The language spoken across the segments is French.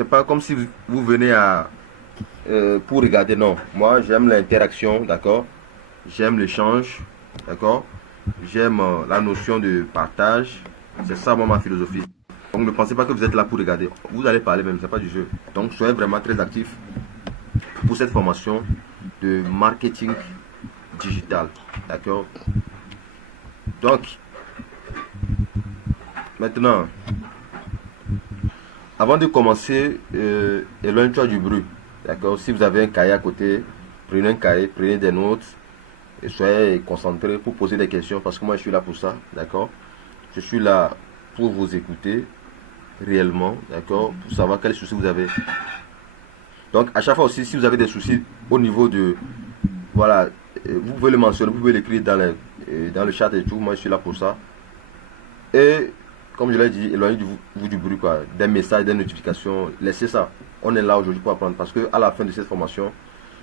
c'est pas comme si vous venez pour regarder, non. Moi, j'aime l'interaction, d'accord. J'aime l'échange, d'accord. J'aime la notion de partage. C'est ça, moi, ma philosophie. Donc, ne pensez pas que vous êtes là pour regarder. Vous allez parler même, c'est pas du jeu. Donc, soyez vraiment très actif pour cette formation de marketing digital, d'accord. Donc, maintenant, avant de commencer, éloigne-toi du bruit, d'accord. Si vous avez un cahier à côté, prenez un cahier, prenez des notes et soyez concentrés pour poser des questions parce que moi je suis là pour ça, d'accord. Je suis là pour vous écouter réellement, d'accord, pour savoir quels soucis vous avez. Donc à chaque fois aussi, si vous avez des soucis au niveau de, voilà, vous pouvez le mentionner, vous pouvez l'écrire dans le chat et tout, moi je suis là pour ça. Et comme je l'ai dit, éloignez-vous du bruit, quoi, des messages, des notifications, laissez ça. On est là aujourd'hui pour apprendre parce que à la fin de cette formation,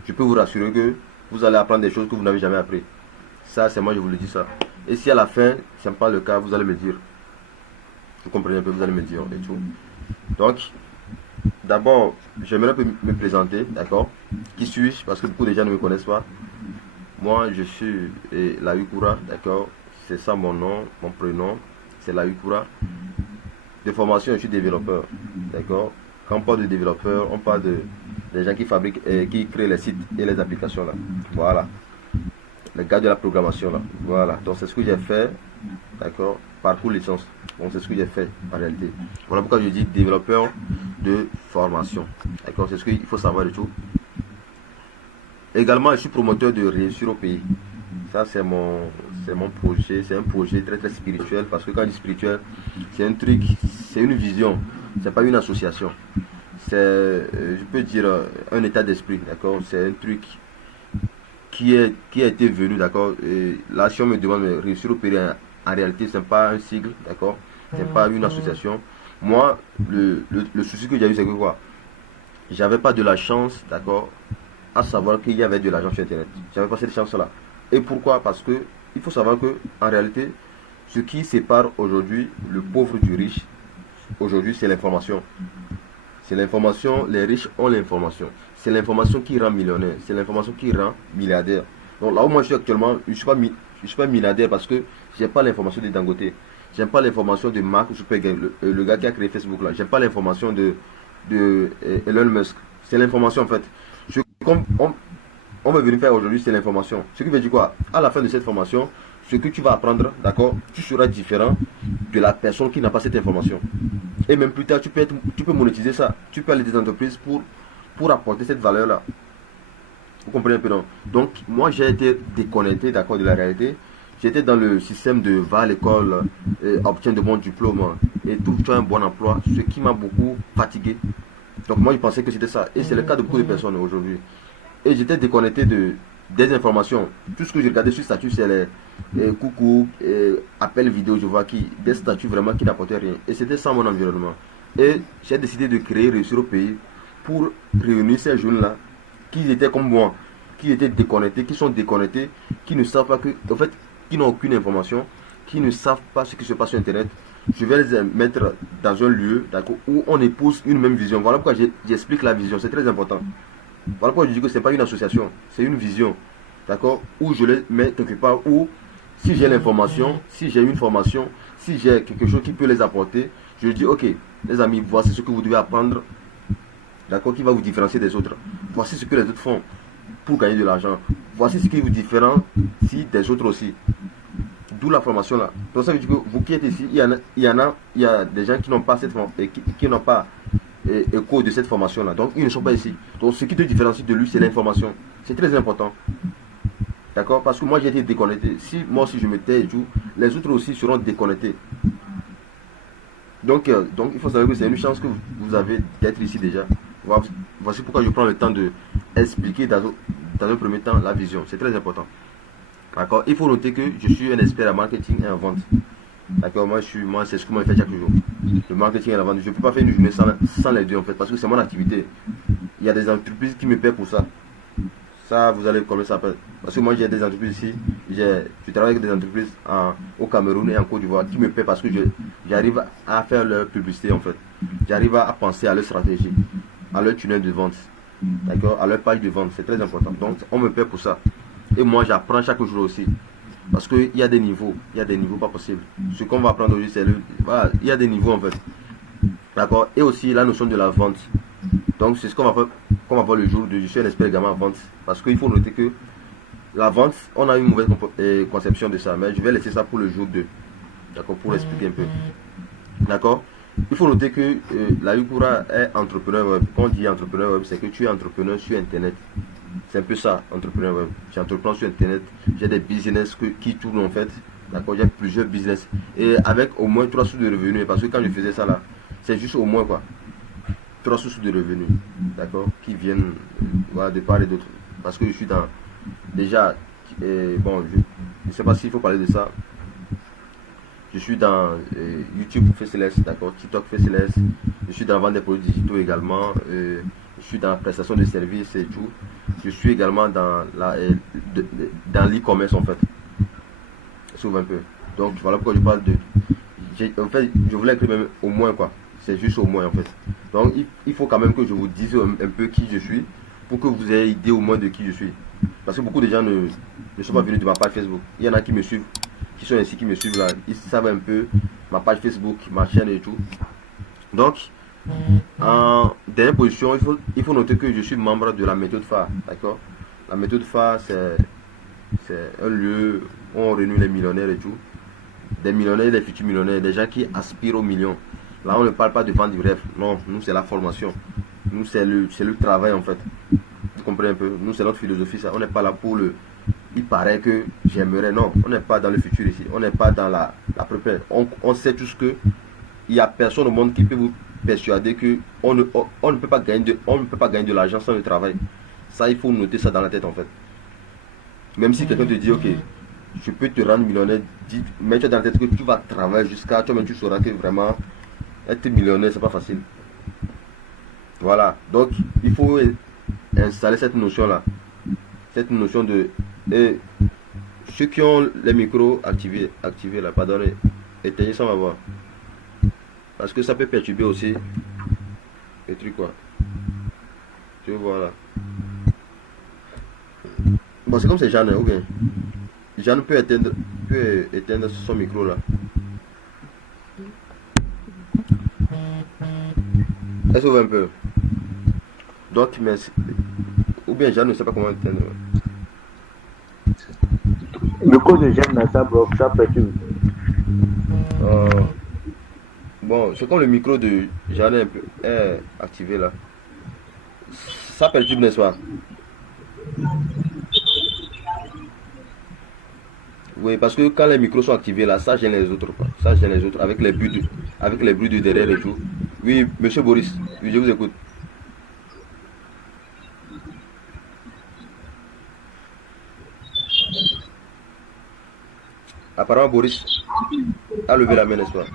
je peux vous rassurer que vous allez apprendre des choses que vous n'avez jamais appris. Ça, c'est moi, je vous le dis ça. Et si à la fin, ce n'est pas le cas, vous allez me dire. Vous comprenez un peu, vous allez me dire et tout. Donc, d'abord, j'aimerais me présenter, d'accord. Qui suis-je? Parce que beaucoup de gens ne me connaissent pas. Moi, je suis la Ukura, d'accord. C'est ça mon nom, mon prénom. C'est la Ukura. De formation, je suis développeur, d'accord. Quand on parle de développeur, on parle des gens qui fabriquent et qui créent les sites et les applications là. Voilà. Les gars de la programmation là. Voilà. Donc c'est ce que j'ai fait, d'accord. Parcours licence. Donc c'est ce que j'ai fait en réalité. Voilà pourquoi je dis développeur de formation. D'accord. C'est ce qu'il faut savoir de tout. Également, je suis promoteur de réussir au pays. Ça, c'est mon projet. C'est un projet très très spirituel parce que quand je dis spirituel, c'est un truc, c'est une vision. C'est pas une association. C'est, je peux dire, un état d'esprit. D'accord. C'est un truc qui a été venu. D'accord. Et là, si on me demande de réussir au pays, en réalité, c'est pas un sigle. D'accord. C'est pas une association. Moi, le souci que j'ai eu, c'est que quoi? J'avais pas de la chance, d'accord, à savoir qu'il y avait de l'argent sur Internet. J'avais pas cette chance-là. Et pourquoi? Parce que il faut savoir que en réalité, ce qui sépare aujourd'hui le pauvre du riche, aujourd'hui, c'est l'information. C'est l'information, les riches ont l'information. C'est l'information qui rend millionnaire, c'est l'information qui rend milliardaire. Donc là où moi je suis actuellement, je suis pas milliardaire parce que j'ai pas l'information de Dangote. J'aime pas l'information de Mark Zuckerberg, le gars qui a créé Facebook là. J'aime pas l'information de Elon Musk. C'est l'information en fait. Comme on va venir faire aujourd'hui, c'est l'information. Ce qui veut dire quoi? À la fin de cette formation, ce que tu vas apprendre, d'accord, tu seras différent de la personne qui n'a pas cette information. Et même plus tard, tu peux monétiser ça. Tu peux aller des entreprises pour apporter cette valeur-là. Vous comprenez un peu, non? Donc, moi, j'ai été déconnecté, d'accord, de la réalité. J'étais dans le système de va à l'école, obtiens de bons diplômes et trouve-toi un bon emploi, ce qui m'a beaucoup fatigué. Donc, moi, je pensais que c'était ça. Et c'est le cas de beaucoup de personnes aujourd'hui. Et j'étais déconnecté des informations. Tout ce que je regardais sur statut, c'est les coucou, appel vidéo, je vois des statuts vraiment qui n'apportaient rien. Et c'était ça mon environnement. Et j'ai décidé de créer Réussir au pays pour réunir ces jeunes-là qui étaient comme moi, qui étaient déconnectés, qui sont déconnectés, qui ne savent pas que, en fait, qui n'ont aucune information, qui ne savent pas ce qui se passe sur Internet. Je vais les mettre dans un lieu, d'accord, où on épouse une même vision. Voilà pourquoi j'explique la vision, c'est très important. Voilà pourquoi je dis que ce n'est pas une association, c'est une vision, d'accord, où je les mets quelque part, où si j'ai l'information, si j'ai une formation, si j'ai quelque chose qui peut les apporter, je dis ok, les amis, voici ce que vous devez apprendre, d'accord, qui va vous différencier des autres. Voici ce que les autres font pour gagner de l'argent. Voici ce qui vous différencie des autres aussi. D'où la formation là. Donc ça veut dire que vous qui êtes ici, il y a des gens qui n'ont pas cette formation, qui n'ont pas écho de cette formation là. Donc ils ne sont pas ici. Donc ce qui te différencie de lui, c'est l'information. C'est très important. D'accord? Parce que moi j'ai été déconnecté. Si moi aussi je me tais et tout, les autres aussi seront déconnectés. Donc il faut savoir que c'est une chance que vous avez d'être ici déjà. Voici pourquoi je prends le temps de expliquer dans un premier temps la vision. C'est très important. D'accord? Il faut noter que je suis un expert en marketing et en vente. D'accord? Moi c'est ce que moi je fais chaque jour. Le marketing et la vente. Je ne peux pas faire une journée sans les deux en fait, parce que c'est mon activité. Il y a des entreprises qui me paient pour ça. Ça, vous allez connaître ça. Parce que moi j'ai des entreprises ici je travaille avec des entreprises au Cameroun et en Côte d'Ivoire qui me paient parce que j'arrive à faire leur publicité en fait. J'arrive à penser à leur stratégie, à leur tunnel de vente, d'accord, à leur page de vente, c'est très important. Donc on me paie pour ça. Et moi j'apprends chaque jour aussi. Parce qu'il y a des niveaux, pas possibles. Ce qu'on va apprendre aujourd'hui, c'est voilà, il y a des niveaux en fait. D'accord. Et aussi la notion de la vente. Donc c'est ce qu'on va voir le jour de. Je suis un expert également en vente. Parce qu'il faut noter que la vente, on a une mauvaise conception de ça. Mais je vais laisser ça pour le jour 2. D'accord. Pour expliquer un peu. D'accord. Il faut noter que la Yukura est entrepreneur web. Quand on dit entrepreneur web, c'est que tu es entrepreneur sur Internet. C'est un peu ça, entrepreneur web. J'ai entrepreneur sur Internet. J'ai des business qui tournent en fait. D'accord. J'ai plusieurs business. Et avec au moins 3 sources de revenus. Parce que quand je faisais ça là, c'est juste au moins quoi. 3 sources de revenus. D'accord. Qui viennent voilà, de part et d'autre. Parce que je suis dans. Déjà, bon, je ne sais pas s'il faut parler de ça. Je suis dans YouTube Faceless, d'accord, TikTok Faceless. Je suis dans la vente des produits digitaux également. Je suis dans la prestation de services et tout. Je suis également dans l'e-commerce en fait. S'ouvre un peu. Donc voilà pourquoi je parle de. En fait, je voulais écrire même au moins quoi. C'est juste au moins en fait. Donc il faut quand même que je vous dise un peu qui je suis pour que vous ayez idée au moins de qui je suis. Parce que beaucoup de gens ne sont pas venus de ma page Facebook. Il y en a qui me suivent, qui sont ici, qui me suivent là. Ils savent un peu ma page Facebook, ma chaîne et tout. Donc, en dernière position, il faut noter que je suis membre de la méthode phare. D'accord. La méthode phare, c'est un lieu où on réunit les millionnaires et tout. Des millionnaires, des futurs millionnaires, des gens qui aspirent aux millions. Là, on ne parle pas de vendre du rêve. Non, nous, c'est la formation. Nous, c'est le travail en fait. Vous comprenez un peu? Nous, c'est notre philosophie, ça. On n'est pas là pour le. Il paraît que j'aimerais. Non, on n'est pas dans le futur ici. On n'est pas dans la préparation. On sait tous que il n'y a personne au monde qui peut vous persuader que on ne peut pas gagner de l'argent sans le travail. Ça, il faut noter ça dans la tête en fait. Même si quelqu'un te dit, ok, je peux te rendre millionnaire, mets-toi dans la tête que tu vas travailler jusqu'à toi-même, tu sauras que vraiment être millionnaire, c'est pas facile. Voilà. Donc, il faut installer cette notion-là. Cette notion de. Ceux qui ont les micros activés là, pardonnez, éteignez ça, on va voir. Parce que ça peut perturber aussi les trucs quoi. Tu vois là. Bon, c'est comme c'est Jeanne, ok. Jeanne peut éteindre son micro là. Elle s'ouvre un peu. Donc, merci. Ou bien Jeanne ne sait pas comment éteindre. Le code de Jeanne, ça bloque, ça perturbe. Bon, c'est comme le micro de Jeanne est activé là. Ça perturbe, n'est-ce pas? Oui, parce que quand les micros sont activés là, ça gêne les autres quoi. Ça gêne les autres avec les bruits de derrière et tout. Oui, monsieur Boris, oui, je vous écoute. Apparemment Boris a levé la main, n'est-ce pas?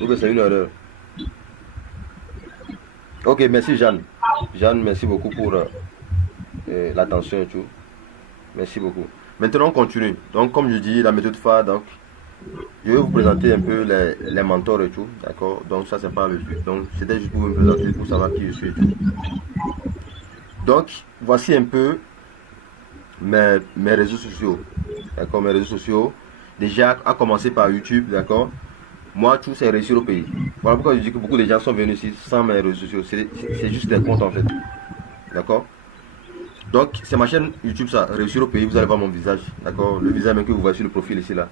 Ok, c'est une erreur. Ok, merci Jeanne. Jeanne, merci beaucoup pour l'attention et tout. Merci beaucoup. Maintenant, on continue. Donc, comme je dis, la méthode phare, donc, je vais vous présenter un peu les mentors et tout. D'accord. Donc, ça, c'est pas le but. Donc, c'était juste pour me présenter, pour savoir qui je suis et tout. Donc, voici un peu mes réseaux sociaux. D'accord. Mes réseaux sociaux. Déjà, à commencer par YouTube. D'accord. Moi, tout, c'est réussir au pays. Voilà pourquoi je dis que beaucoup de gens sont venus ici sans mes réseaux sociaux. C'est juste des comptes, en fait. D'accord. Donc, c'est ma chaîne YouTube, ça, réussir au pays, vous allez voir mon visage, d'accord? Le visage même que vous voyez sur le profil ici, là.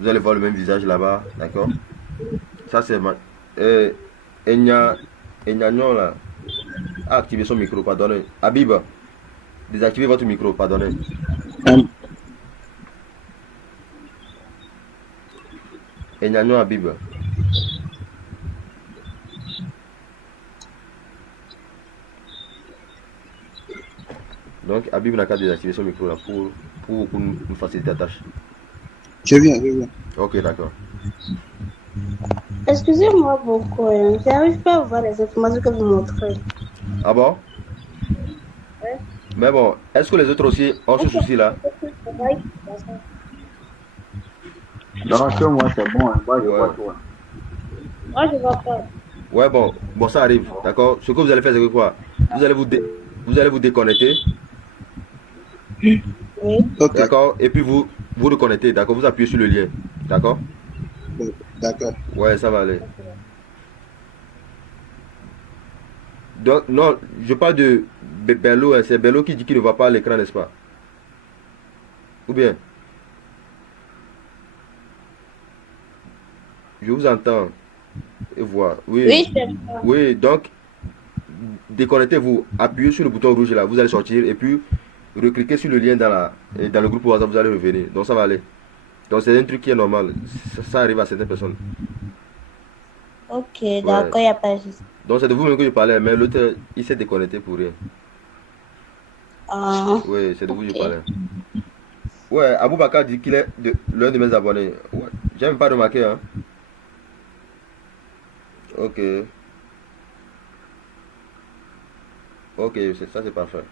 Vous allez voir le même visage là-bas, d'accord? Ça, c'est ma. Enyagnon, là, a activé son micro, pardonnez. Habib, désactivez votre micro, pardonnez. Enyagnon Habib. Donc, Habib n'a qu'à désactiver son micro là pour nous faciliter la tâche. Je viens. Ok, d'accord. Excusez-moi beaucoup, je n'arrive pas à voir les informations que vous montrez. Ah bon? Ouais. Mais bon, est-ce que les autres aussi ont ce souci-là? Non, sur moi, c'est bon. Hein. Moi, je vois Ouais. tout. Hein. Moi, je vois pas. Ouais, bon, ça arrive, d'accord? Ce que vous allez faire, c'est que quoi? Vous allez vous déconnecter, Oui. Ok, d'accord? Et puis vous reconnectez, d'accord? Vous appuyez sur le lien, d'accord? d'accord. Ouais, ça va aller. Donc, non, je parle de Bello, hein, c'est Bello qui dit qu'il ne voit pas l'écran, n'est-ce pas? Ou bien, je vous entends et vois. Oui, Oui, c'est ça. oui, donc, déconnectez-vous, appuyez sur le bouton rouge là, vous allez sortir et puis recliquez sur le lien dans le groupe WhatsApp, vous allez revenir. Donc, ça va aller. Donc, c'est un truc qui est normal. Ça arrive à certaines personnes. Ok, Ouais. d'accord, il n'y a pas de souci. Donc, c'est de vous-même que je parlais, mais l'autre, il s'est déconnecté pour rien. Ah, Oui, c'est de vous que je ok. parlais. Ouais, Aboubakar dit qu'il est l'un de mes abonnés. Ouais, j'ai même pas remarqué, hein. Ok, ok, ça c'est parfait.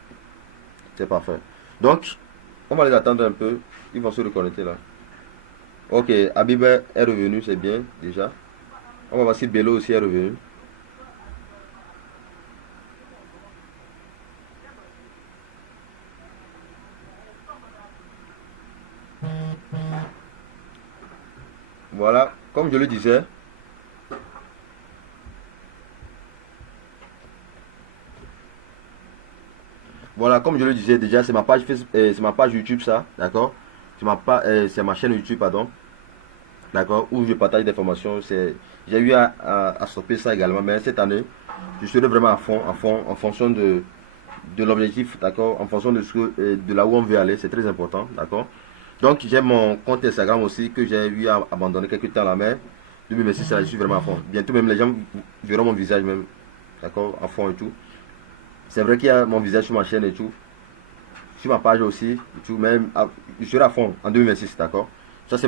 C'est parfait. Donc, on va les attendre un peu. Ils vont se reconnecter là. Ok, Habib est revenu, c'est bien déjà. On va voir si Bello aussi est revenu. Voilà, comme je le disais. Voilà, comme je le disais déjà, c'est ma page Facebook, c'est ma page YouTube ça, d'accord? C'est ma chaîne YouTube, pardon, d'accord, où je partage des formations. J'ai eu à stopper ça également, mais cette année, je serai vraiment à fond, en fonction de l'objectif, d'accord, en fonction de là où on veut aller, c'est très important, d'accord. Donc j'ai mon compte Instagram aussi que j'ai eu à abandonner quelques temps là, mais merci, ça, je suis vraiment à fond. Bientôt même les gens verront mon visage même, d'accord, à fond et tout. C'est vrai qu'il y a mon visage sur ma chaîne et tout, sur ma page aussi, et tout, même je serai à fond en 2026, d'accord. Ça c'est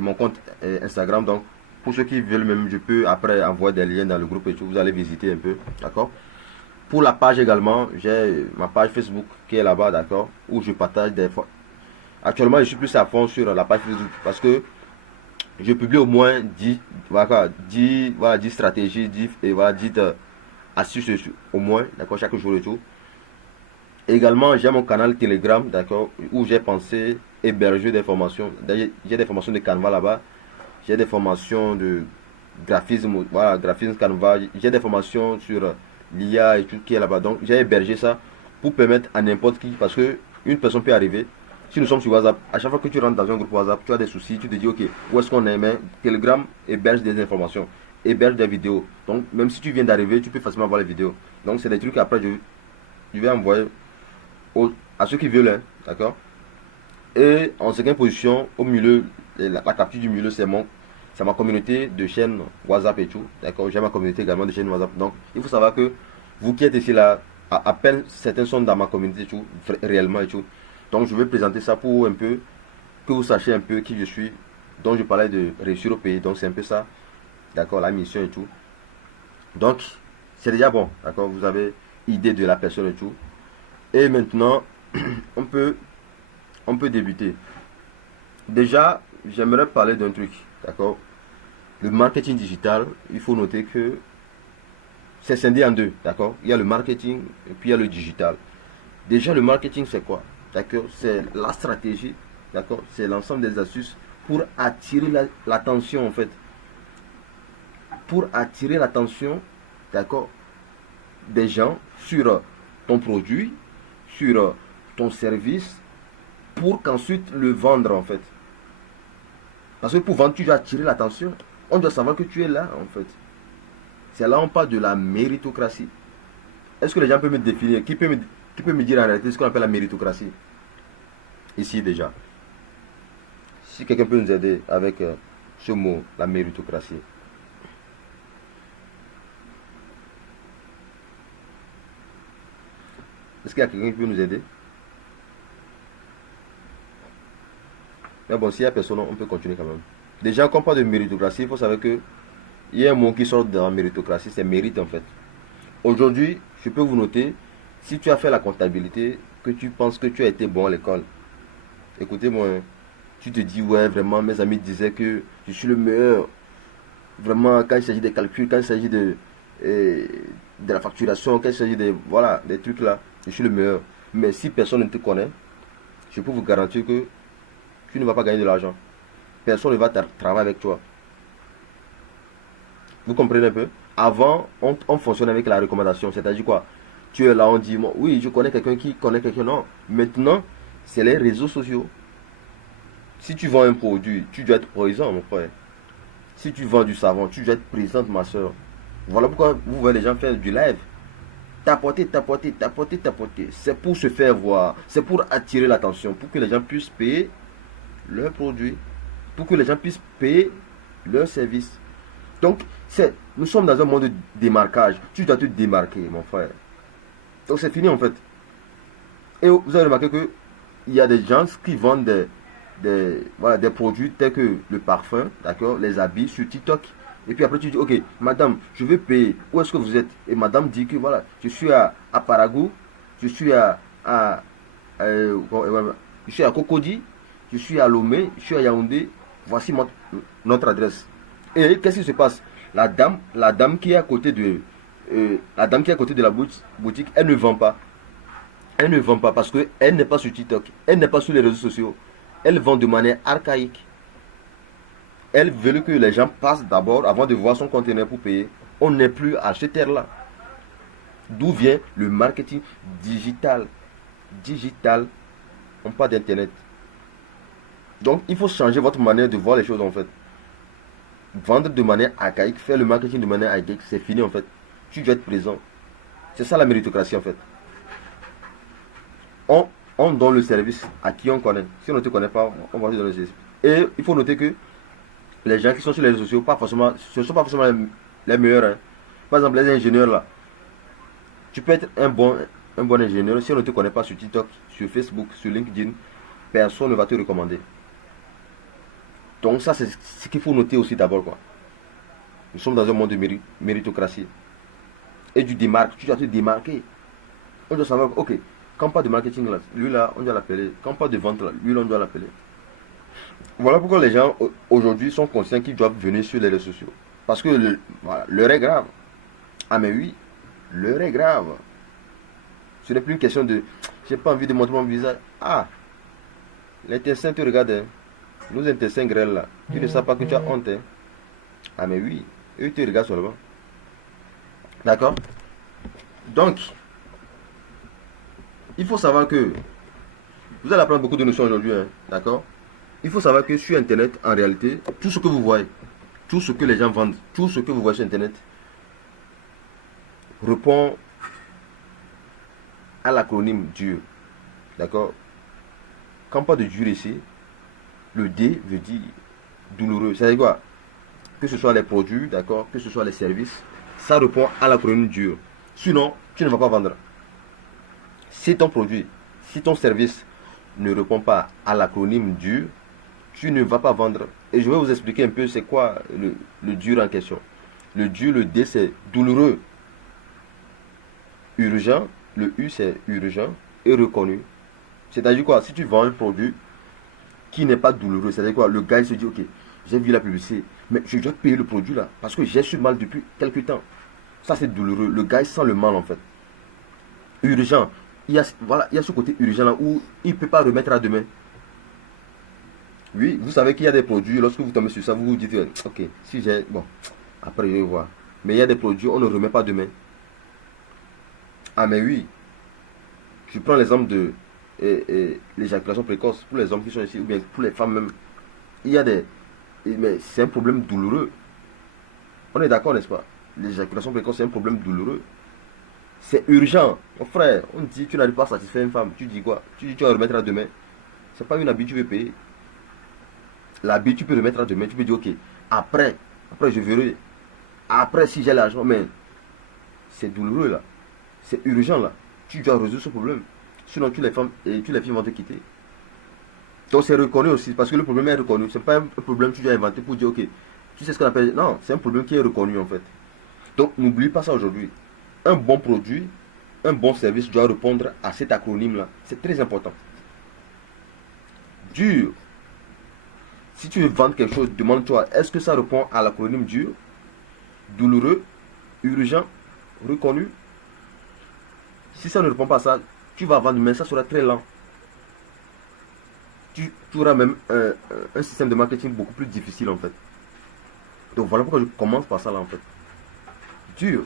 mon compte Instagram, donc pour ceux qui veulent même, je peux après envoyer des liens dans le groupe et tout, vous allez visiter un peu, d'accord. Pour la page également, j'ai ma page Facebook qui est là-bas, d'accord, où je partage des fois. Actuellement, je suis plus à fond sur la page Facebook parce que je publie au moins 10, voilà, 10 stratégies, 10, et voilà, 10 astuces au moins, d'accord, chaque jour et tout. Également, j'ai mon canal Telegram, d'accord, où j'ai pensé héberger des formations. J'ai des formations de Canva là-bas. J'ai des formations de graphisme, voilà, graphisme Canva. J'ai des formations sur l'IA et tout qui est là-bas. Donc, j'ai hébergé ça pour permettre à n'importe qui, parce que une personne peut arriver. Si nous sommes sur WhatsApp, à chaque fois que tu rentres dans un groupe WhatsApp, tu as des soucis, tu te dis, ok, où est-ce qu'on est, mais Telegram héberge des informations, héberge des vidéos. Donc, même si tu viens d'arriver, tu peux facilement voir les vidéos. Donc, c'est des trucs après, je vais envoyer à ceux qui veulent, hein, d'accord. Et en cinquième position, au milieu, la capture du milieu, c'est ma communauté de chaînes WhatsApp et tout, d'accord. J'ai ma communauté également de chaînes WhatsApp. Donc, il faut savoir que vous qui êtes ici là, à peine certains sont dans ma communauté et tout, réellement et tout. Donc, je vais présenter ça pour un peu, que vous sachiez un peu qui je suis. Donc, je parlais de réussir au pays. Donc, c'est un peu ça, d'accord, la mission et tout. Donc, c'est déjà bon, d'accord. Vous avez idée de la personne et tout. Et maintenant, on peut, on peut débuter. Déjà, j'aimerais parler d'un truc, d'accord? Le marketing digital, il faut noter que c'est scindé en deux, d'accord? Il y a le marketing et puis il y a le digital. Déjà, le marketing, c'est quoi? D'accord? C'est la stratégie, d'accord? C'est l'ensemble des astuces pour attirer l'attention, en fait. Pour attirer l'attention, d'accord, des gens sur ton produit, sur ton service, pour qu'ensuite le vendre, en fait. Parce que pour vendre, tu dois attirer l'attention. On doit savoir que tu es là, en fait. C'est là on parle de la méritocratie. Est-ce que les gens peuvent me définir? Qui peut me dire en réalité ce qu'on appelle la méritocratie? Ici déjà. Si quelqu'un peut nous aider avec ce mot, la méritocratie. Est-ce qu'il y a quelqu'un qui peut nous aider? Mais bon, s'il n'y a personne, on peut continuer quand même. Déjà, quand on parle de méritocratie, il faut savoir que il y a un mot qui sort dans la méritocratie, c'est mérite en fait. Aujourd'hui, je peux vous noter, Si tu as fait la comptabilité, que tu penses que tu as été bon à l'école, écoutez-moi, hein, tu te dis, ouais, vraiment, mes amis disaient que je suis le meilleur. Vraiment, quand il s'agit des calculs, quand il s'agit euh, de la facturation, quand il s'agit de, voilà, des trucs là, je suis le meilleur. Mais si personne ne te connaît, je peux vous garantir que tu ne vas pas gagner de l'argent. Personne ne va travailler avec toi. Vous comprenez un peu? Avant, on fonctionne avec la recommandation. C'est-à-dire quoi? Tu es là, on dit, oui, je connais quelqu'un qui connaît quelqu'un. Non. Maintenant, c'est les réseaux sociaux. Si tu vends un produit, tu dois être présent, mon frère. Si tu vends du savon, tu dois être présente, ma soeur. Voilà pourquoi vous voyez les gens faire du live. Tapoter, tapoter, tapoter, tapoter. C'est pour se faire voir. C'est pour attirer l'attention. Pour que les gens puissent payer leurs produits. Pour que les gens puissent payer leurs services. Donc, nous sommes dans un monde de démarquage. Tu dois te démarquer, mon frère. Donc, c'est fini en fait. Et vous avez remarqué qu'il y a des gens qui vendent voilà, des produits tels que le parfum, d'accord, les habits sur TikTok. Et puis après, tu dis, ok, madame, je veux payer. Où est-ce que vous êtes? Et madame dit que voilà, je suis à Paragou, je suis je suis à Cocody, je suis à Lomé, je suis à Yaoundé. Voici notre adresse. Et qu'est-ce qui se passe? La dame qui est à côté de la boutique, elle ne vend pas. Elle ne vend pas parce qu'elle n'est pas sur TikTok. Elle n'est pas sur les réseaux sociaux. Elle vend de manière archaïque. Elle veut que les gens passent d'abord avant de voir son conteneur pour payer. On n'est plus à cette ère-là. D'où vient le marketing digital? Digital, on parle d'internet. Donc il faut changer votre manière de voir les choses en fait. Vendre de manière archaïque, faire le marketing de manière archaïque, c'est fini en fait. Tu dois être présent. C'est ça la méritocratie en fait. On donne le service à qui on connaît. Si on ne te connaît pas, on va te donner le service. Et il faut noter que les gens qui sont sur les réseaux sociaux, ce ne sont pas forcément les meilleurs. Hein. Par exemple, les ingénieurs là. Tu peux être un bon ingénieur. Si on ne te connaît pas sur TikTok, sur Facebook, sur LinkedIn, personne ne va te recommander. Donc ça, c'est ce qu'il faut noter aussi d'abord, quoi. Nous sommes dans un monde de méritocratie. Et du démarque. Tu dois te démarquer. On doit savoir, ok, quand on parle de marketing, là, lui là, on doit l'appeler. Quand on parle de vente, là, lui là, on doit l'appeler. Voilà pourquoi les gens aujourd'hui sont conscients qu'ils doivent venir sur les réseaux sociaux. Parce que voilà, l'heure est grave. Ah mais oui, l'heure est grave. Ce n'est plus une question de j'ai pas envie de montrer mon visage. Ah, l'intestin te regarde. Hein. Nous intestins grêles là. Tu ne sais pas que tu as honte. Hein. Ah mais oui, eux te regardent seulement. D'accord? Donc, il faut savoir que vous allez apprendre beaucoup de notions aujourd'hui. Hein. D'accord? Il faut savoir que sur Internet, en réalité, tout ce que vous voyez, tout ce que les gens vendent, tout ce que vous voyez sur Internet, répond à l'acronyme dur. D'accord? Quand on parle de dur ici, le D veut dire douloureux. C'est-à-dire quoi? Que ce soit les produits, d'accord, que ce soit les services, ça répond à l'acronyme dur. Sinon, tu ne vas pas vendre. Si ton produit, si ton service ne répond pas à l'acronyme dur, tu ne vas pas vendre. Et je vais vous expliquer un peu c'est quoi le dur en question. Le dur, le D, c'est douloureux. Urgent, le U, c'est urgent et reconnu. C'est-à-dire quoi? Si tu vends un produit qui n'est pas douloureux, c'est-à-dire quoi? Le gars il se dit, ok, j'ai vu la publicité, mais je dois payer le produit là, parce que j'ai su mal depuis quelques temps. Ça, c'est douloureux. Le gars il sent le mal en fait. Urgent. Voilà, il y a ce côté urgent là où il ne peut pas remettre à demain. Oui, vous savez qu'il y a des produits, lorsque vous tombez sur ça, vous vous dites, ok, si j'ai, bon, après je vais voir. Mais il y a des produits, on ne remet pas demain. Ah mais oui, je prends l'exemple de l'éjaculation précoce, pour les hommes qui sont ici, ou bien pour les femmes même. Il y a mais c'est un problème douloureux. On est d'accord, n'est-ce pas? L'éjaculation précoce, c'est un problème douloureux. C'est urgent. Mon frère, on dit, tu n'arrives pas à satisfaire une femme, tu dis quoi? Tu dis, tu vas remettre à demain. C'est pas une habitude, tu veux payer. L'habit, tu peux le mettre à demain. Tu peux dire, ok, après je verrai. Après, si j'ai l'argent, mais c'est douloureux là. C'est urgent là. Tu dois résoudre ce problème. Sinon, toutes les filles vont te quitter. Donc, c'est reconnu aussi. Parce que le problème est reconnu. C'est pas un problème que tu dois inventer pour dire, ok, tu sais ce qu'on appelle. Non, c'est un problème qui est reconnu en fait. Donc, n'oublie pas ça aujourd'hui. Un bon produit un bon service doit répondre à cet acronyme-là. C'est très important. Dur. Si tu veux vendre quelque chose, demande-toi, est-ce que ça répond à l'acronyme dur, douloureux, urgent, reconnu? Si ça ne répond pas à ça, tu vas vendre, mais ça sera très lent. Tu auras même un système de marketing beaucoup plus difficile en fait. Donc voilà pourquoi je commence par ça là en fait. Dur.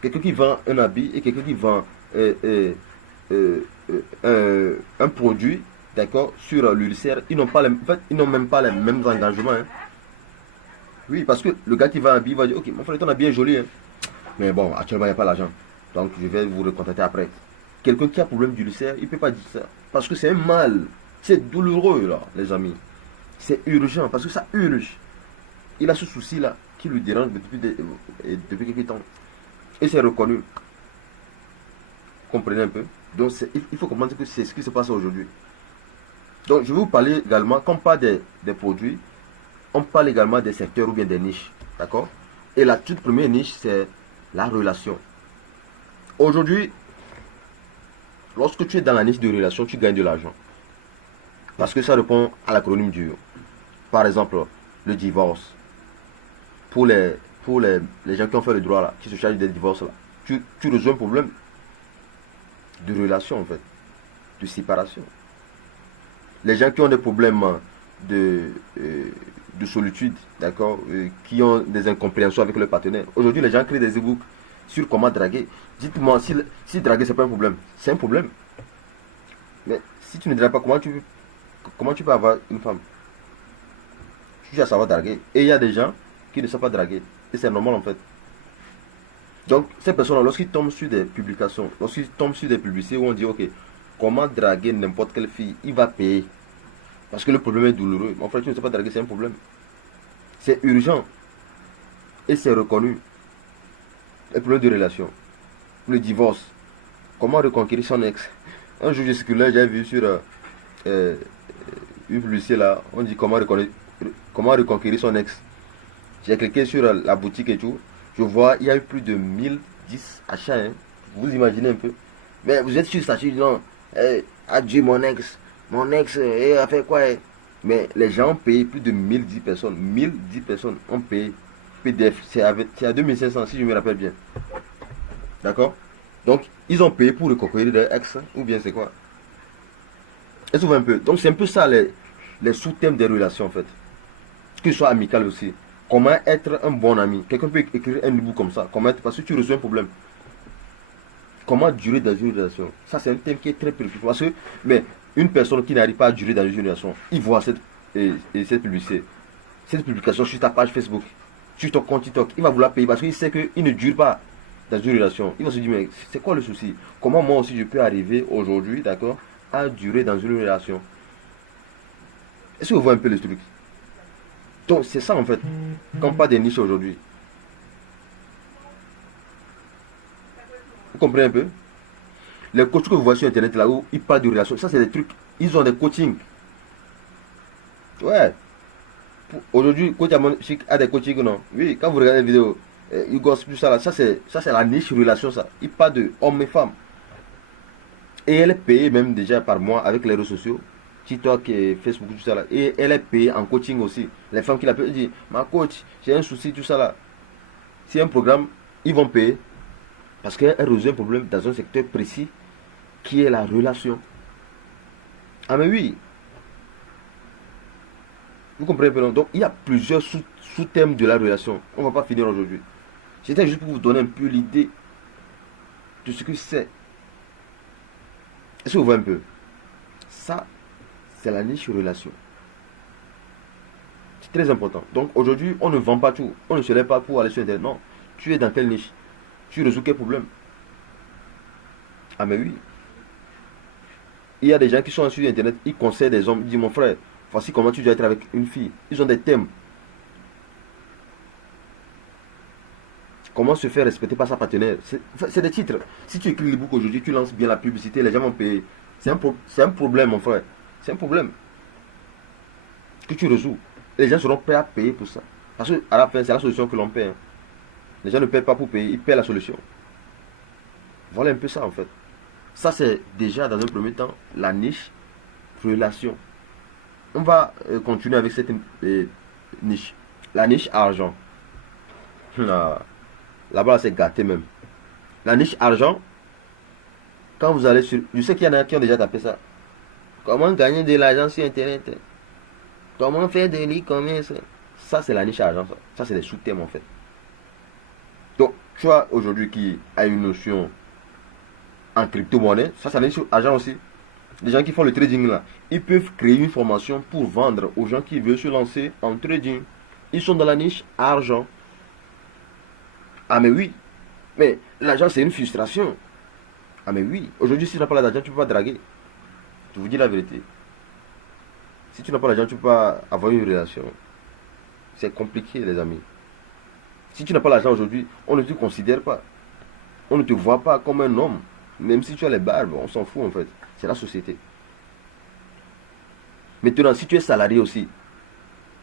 Quelqu'un qui vend un habit et quelqu'un qui vend un produit, d'accord, sur l'ulcère, ils n'ont pas en fait, ils n'ont même pas les mêmes engagements. Hein. Oui, parce que le gars qui vend un habit va dire, ok, mon frère, ton habit est joli, hein. Mais bon, actuellement il n'y a pas l'argent. Donc je vais vous recontacter après. Quelqu'un qui a problème d'ulcère, il ne peut pas dire ça. Parce que c'est un mal. C'est douloureux là, les amis. C'est urgent, parce que ça urge. Il a ce souci-là qui lui dérange depuis quelques temps. Et c'est reconnu. Comprenez un peu. Donc il faut comprendre que c'est ce qui se passe aujourd'hui. Donc je vais vous parler également, quand on parle des produits, on parle également des secteurs ou bien des niches. D'accord? Et la toute première niche, c'est la relation. Aujourd'hui, lorsque tu es dans la niche de relation, tu gagnes de l'argent. Parce que ça répond à l'acronyme dur. Par exemple, le divorce. Pour les gens qui ont fait le droit là, qui se chargent des divorces là, tu résous un problème de relation en fait, de séparation. Les gens qui ont des problèmes de solitude, d'accord, qui ont des incompréhensions avec leur partenaire. Aujourd'hui, les gens créent des e-books sur comment draguer. Dites-moi, si draguer c'est pas un problème, c'est un problème. Mais si tu ne dragues pas, comment tu peux avoir une femme? Tu dois savoir draguer. Et il y a des gens qui ne savent pas draguer. Et c'est normal en fait. Donc, ces personnes-là, lorsqu'ils tombent sur des publications, lorsqu'ils tombent sur des publicités où on dit, ok, comment draguer n'importe quelle fille, il va payer. Parce que le problème est douloureux. En fait, tu ne sais pas draguer, c'est un problème. C'est urgent. Et c'est reconnu. Les problèmes de relation. Le divorce. Comment reconquérir son ex. Un jour, je circulais, j'ai vu sur une publicité là, on dit comment reconquérir son ex. J'ai cliqué sur la boutique et tout. Je vois, il y a eu plus de 1010 achats. Hein. Vous imaginez un peu. Mais vous êtes sur ça, je dis non. Adieu mon ex. Mon ex, a fait quoi? Mais les gens ont payé plus de 1010 personnes. 1010 personnes ont payé. PDF. C'est à 2500 si je me rappelle bien. D'accord? Donc, ils ont payé pour reconquérir leur ex. Ou bien c'est quoi? Est-ce que vous voyez un peu? Donc, c'est un peu ça les sous-thèmes des relations en fait. Que ce soit amical aussi. Comment être un bon ami? Quelqu'un peut écrire un livre comme ça. Comment être, parce que tu reçois un problème. Comment durer dans une relation? Ça, c'est un thème qui est très préoccupant. Parce que, mais une personne qui n'arrive pas à durer dans une relation, il voit cette publicité, cette publication sur ta page Facebook, sur ton compte TikTok, il va vouloir payer parce qu'il sait qu'il ne dure pas dans une relation. Il va se dire, mais c'est quoi le souci? Comment moi aussi je peux arriver aujourd'hui, d'accord, à durer dans une relation? Est-ce que vous voyez un peu le truc? Donc c'est ça en fait, quand on parle des niches aujourd'hui. Vous comprenez un peu? Les coachs que vous voyez sur internet là où ils parlent de relations, ça c'est des trucs, ils ont des coachings. Ouais. Aujourd'hui, coach a des coachings, non? Oui, quand vous regardez les vidéos, ils gossent plus ça là, ça c'est la niche relation ça. Ils parlent de hommes et femmes. Et elle est payée même déjà par mois avec les réseaux sociaux. TikTok et Facebook, tout ça là. Et elle est payée en coaching aussi. Les femmes qui l'appellent disent, ma coach, j'ai un souci, tout ça là. C'est un programme, ils vont payer. Parce qu'elle résout un problème dans un secteur précis qui est la relation. Ah mais oui. Vous comprenez bien? Donc il y a plusieurs sous-thèmes de la relation. On ne va pas finir aujourd'hui. C'était juste pour vous donner un peu l'idée de ce que c'est. Est-ce que vous voyez un peu? Ça, c'est la niche relation. C'est très important. Donc aujourd'hui, on ne vend pas tout. On ne se lève pas pour aller sur Internet. Non. Tu es dans quelle niche? Tu résous quel problème? Ah mais oui. Il y a des gens qui sont sur Internet, ils conseillent des hommes, ils disent mon frère, voici comment tu dois être avec une fille. Ils ont des thèmes. Comment se faire respecter par sa partenaire? C'est des titres. Si tu écris le book aujourd'hui, tu lances bien la publicité, les gens vont payer. C'est un problème mon frère. C'est un problème que tu résous. Les gens seront prêts à payer pour ça. Parce qu'à la fin, c'est la solution que l'on paie. Hein. Les gens ne paient pas pour payer, ils paient la solution. Voilà un peu ça en fait. Ça c'est déjà dans un premier temps la niche relation. On va continuer avec cette niche. La niche argent. Là-bas c'est gâté même. La niche argent, quand vous allez sur... Je sais qu'il y en a qui ont déjà tapé ça. Comment gagner de l'argent sur Internet? Comment faire de l'e-commerce? Ça c'est la niche argent. Ça c'est des sous-thèmes en fait. Donc, tu vois aujourd'hui qui a une notion en crypto-monnaie, ça c'est la niche argent aussi. Les gens qui font le trading là, ils peuvent créer une formation pour vendre aux gens qui veulent se lancer en trading. Ils sont dans la niche argent. Ah mais oui, mais l'argent c'est une frustration. Ah mais oui, aujourd'hui si tu n'as pas l'argent, tu ne peux pas draguer. Je vous dis la vérité. Si tu n'as pas l'argent, tu ne peux pas avoir une relation. C'est compliqué les amis. Si tu n'as pas l'argent aujourd'hui, on ne te considère pas. On ne te voit pas comme un homme. Même si tu as les barbes, on s'en fout en fait. C'est la société. Maintenant, si tu es salarié aussi,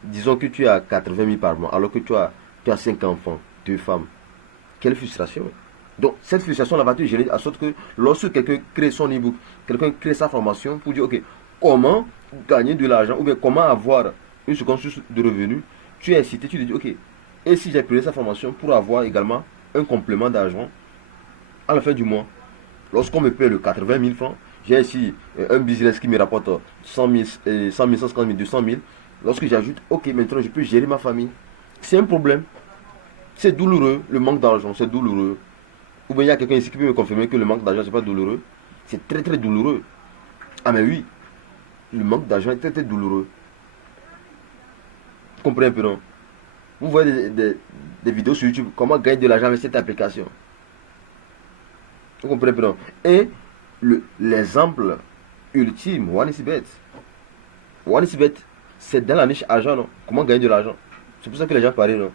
disons que tu as 80 000 par mois, alors que tu as 5 enfants, 2 femmes. Quelle frustration. Donc, cette frustration-là va te gêner, à sorte que lorsque quelqu'un crée son e-book, quelqu'un crée sa formation pour dire, ok, comment gagner de l'argent, ou bien comment avoir une seconde source de revenus, tu es incité, tu te dis, ok, et si j'ai payé sa formation pour avoir également un complément d'argent à la fin du mois, lorsqu'on me paye le 80 000 francs, j'ai ici un business qui me rapporte 100 000, 100 000, 150 000, 200 000. Lorsque j'ajoute, ok, maintenant je peux gérer ma famille. C'est un problème. C'est douloureux, le manque d'argent, c'est douloureux. Ou bien il y a quelqu'un ici qui peut me confirmer que le manque d'argent, c'est pas douloureux. C'est très très douloureux. Ah mais oui, le manque d'argent est très très douloureux. Vous comprenez un peu non? Vous voyez des vidéos sur YouTube, comment gagner de l'argent avec cette application. Vous comprenez un peu non? Et l'exemple ultime, OneXBet. OneXBet, c'est dans la niche argent, non? Comment gagner de l'argent? C'est pour ça que les gens parient, non?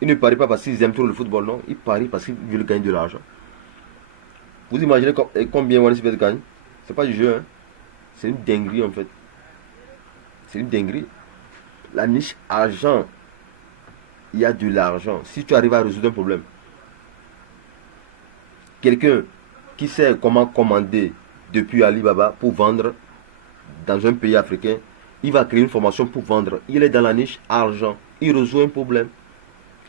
Ils ne parient pas parce qu'ils aiment trop le football, non? Ils parient parce qu'ils veulent gagner de l'argent. Vous imaginez combien OneXBet gagne? C'est pas du jeu, hein? C'est une dinguerie en fait. C'est une dinguerie. La niche argent, il y a de l'argent. Si tu arrives à résoudre un problème, quelqu'un qui sait comment commander depuis Alibaba pour vendre dans un pays africain, il va créer une formation pour vendre. Il est dans la niche argent. Il résout un problème.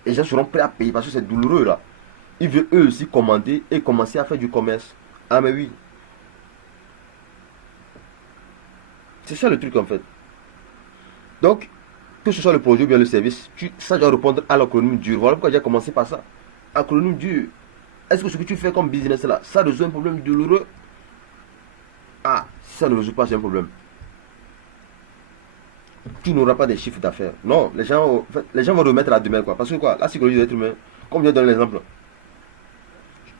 Les gens seront prêts à payer parce que c'est douloureux là. Ils veulent eux aussi commander et commencer à faire du commerce. Ah mais oui. C'est ça le truc en fait. Donc, que ce soit le produit ou bien le service, ça doit répondre à l'acronyme dur. Voilà pourquoi j'ai commencé par ça. Acronyme dur. Est-ce que ce que tu fais comme business là, ça résout un problème douloureux? Ah, si ça ne résout pas, c'est un problème. Tu n'auras pas de chiffre d'affaires. Non, les gens vont remettre à demain quoi. Parce que quoi, la psychologie de l'être humain, comme je donne l'exemple.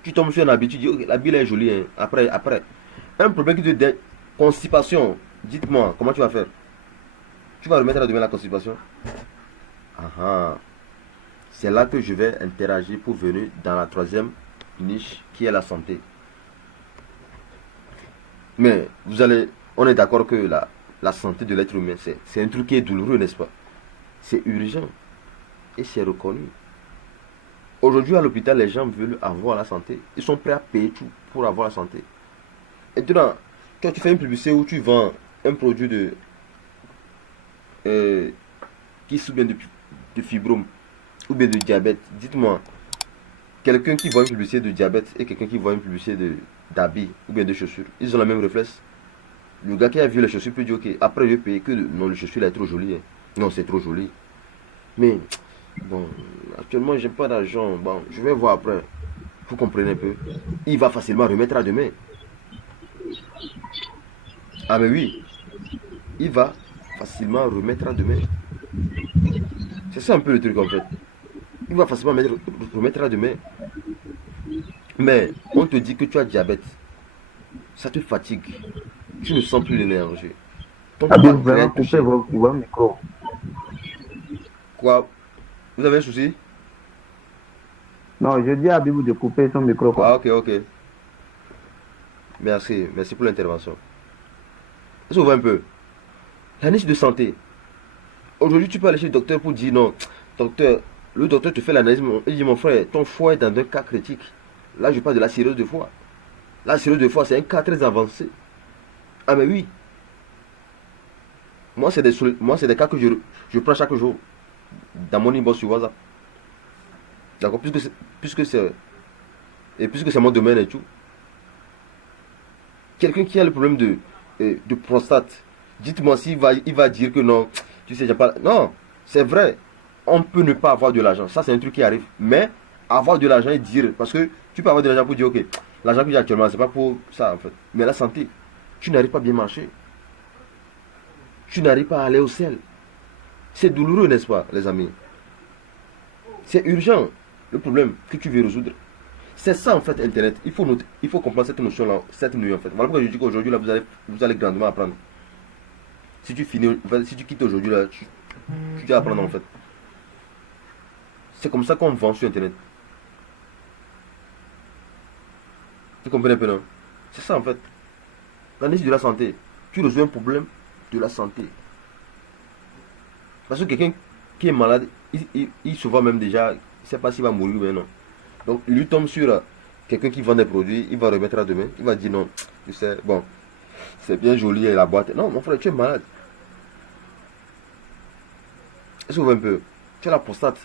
Tu tombes sur un habit, tu dis, ok, l'habit est joli. Hein. Après. Un problème qui te dit constipation. Dites-moi, comment tu vas faire? Tu vas remettre à demain la constipation? Ah ah. C'est là que je vais interagir pour venir dans la troisième niche qui est la santé. Mais on est d'accord que la santé de l'être humain, c'est un truc qui est douloureux, n'est-ce pas? C'est urgent et c'est reconnu. Aujourd'hui à l'hôpital, les gens veulent avoir la santé. Ils sont prêts à payer tout pour avoir la santé. Et maintenant, quand tu fais une publicité où tu vends un produit qui souffre bien de fibrome ou bien de diabète, dites-moi, quelqu'un qui voit une publicité de diabète et quelqu'un qui voit une publicité d'habits ou bien de chaussures, ils ont la même réflexe. Le gars qui a vu les chaussures peut dire, ok, après je vais payer que non, le chaussure là est trop joli. Hein. Non, c'est trop joli. Mais, bon, actuellement, j'ai pas d'argent. Bon, je vais voir après. Vous comprenez un peu. Il va facilement remettre à demain. Ah, mais oui. Il va facilement remettre à demain. C'est ça un peu le truc en fait. Il va facilement remettre à demain. Mais, on te dit que tu as diabète. Ça te fatigue. Tu ne sens plus l'énergie. Habib, vous avez coupé votre micro. Quoi? Vous avez un souci? Non, je dis à Habib de couper son micro. Quoi. Ah, ok. Merci pour l'intervention. Est-ce que vous voyez un peu? La niche de santé. Aujourd'hui, tu peux aller chez le docteur pour dire non. Docteur, le docteur te fait l'analyse. Il dit mon frère, ton foie est dans un cas critique. Là, je parle de la cirrhose de foie. La cirrhose de foie, c'est un cas très avancé. Ah mais oui. Moi, c'est des cas que je prends chaque jour dans mon inbox sur WhatsApp. D'accord, puisque c'est mon domaine et tout. Quelqu'un qui a le problème de prostate, dites-moi s'il va, il va dire que non, tu sais, j'ai pas. Non, c'est vrai. On peut ne pas avoir de l'argent. Ça, c'est un truc qui arrive. Mais avoir de l'argent et dire. Parce que tu peux avoir de l'argent pour dire, ok, l'argent que j'ai actuellement, c'est pas pour ça, en fait. Mais la santé, tu n'arrives pas à bien marcher. Tu n'arrives pas à aller au ciel. C'est douloureux, n'est-ce pas, les amis? C'est urgent, le problème que tu veux résoudre. C'est ça en fait Internet. Il faut comprendre cette notion-là, cette nuit en fait. Voilà pourquoi je dis qu'aujourd'hui là vous allez grandement apprendre. Si tu finis, en fait, si tu quittes aujourd'hui là, tu vas apprendre en fait. C'est comme ça qu'on vend sur Internet. Tu comprends un peu non? C'est ça en fait. La niche de la santé. Tu résous un problème de la santé. Parce que quelqu'un qui est malade, il se voit même déjà, il ne sait pas s'il va mourir ou bien non. Donc il lui tombe sur quelqu'un qui vend des produits, il va remettre à demain, il va dire non, tu sais, bon, c'est bien joli la boîte. Non, mon frère, tu es malade. Est-ce que vous voyez un peu? Tu as la prostate,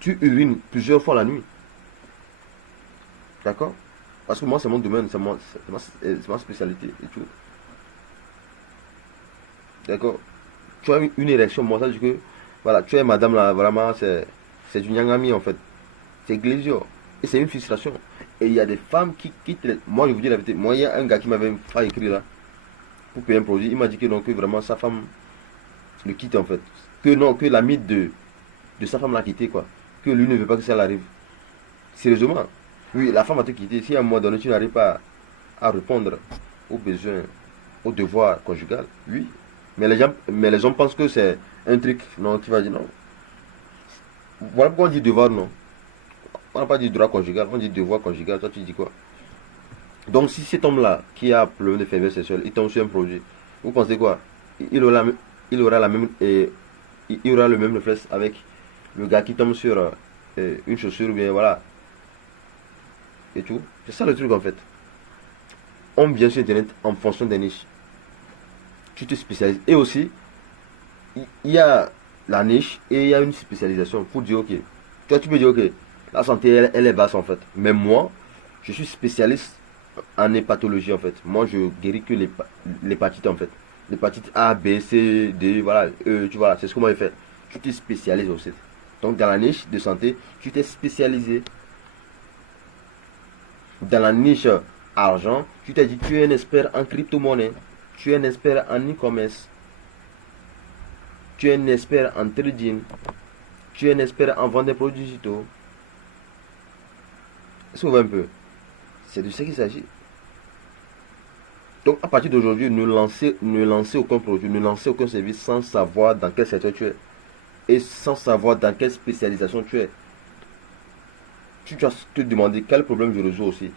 tu urines plusieurs fois la nuit. D'accord? Parce que moi, c'est mon domaine, c'est ma spécialité et tout. D'accord? Tu as une érection, moi, ça dit que, voilà, tu es madame là, vraiment, c'est du nyangami en fait. C'est glésio. Et c'est une frustration. Et il y a des femmes qui quittent. Moi, je vous dis la vérité. Moi, il y a un gars qui m'avait fait écrire là pour payer un produit. Il m'a dit que non, que vraiment sa femme le quitte en fait. Que non, que l'ami de sa femme l'a quitté quoi. Que lui ne veut pas que ça l'arrive. Sérieusement. Oui, la femme va te quitter. Si à un moment donné tu n'arrives pas à répondre aux besoins, aux devoirs conjugaux, oui. Mais les hommes pensent que c'est un truc. Non, tu vas dire non. Voilà pourquoi on dit devoir non. On n'a pas dit droit conjugal, on dit devoir conjugal. Toi, tu dis quoi? Donc, si cet homme-là, qui a problème de faiblesse sexuelle, il tombe sur un produit, vous pensez quoi? Il aura, il aura la même, il aura le même réflexe avec le gars qui tombe sur une chaussure, ou bien voilà, et tout. C'est ça le truc en fait. On vient sur Internet en fonction des niches. Tu te spécialises. Et aussi, il y a la niche et il y a une spécialisation. Pour dire, ok, toi, tu peux dire, ok. La santé, elle est vaste en fait. Mais moi, je suis spécialiste en hépatologie en fait. Moi, je guéris que l'hépatite en fait. L'hépatite A, B, C, D, voilà. Tu vois, c'est ce que moi j'ai fait. Tu te spécialises aussi. Donc, dans la niche de santé, tu t'es spécialisé. Dans la niche argent, tu t'es dit, tu es un expert en crypto-monnaie. Tu es un expert en e-commerce. Tu es un expert en trading. Tu es un expert en vente des produits digitaux. Est-ce que vous voyez un peu? C'est de ça qu'il s'agit. Donc, à partir d'aujourd'hui, ne lancez aucun produit, ne lancez aucun service sans savoir dans quel secteur tu es et sans savoir dans quelle spécialisation tu es. Tu dois te demander quel problème je résous aussi.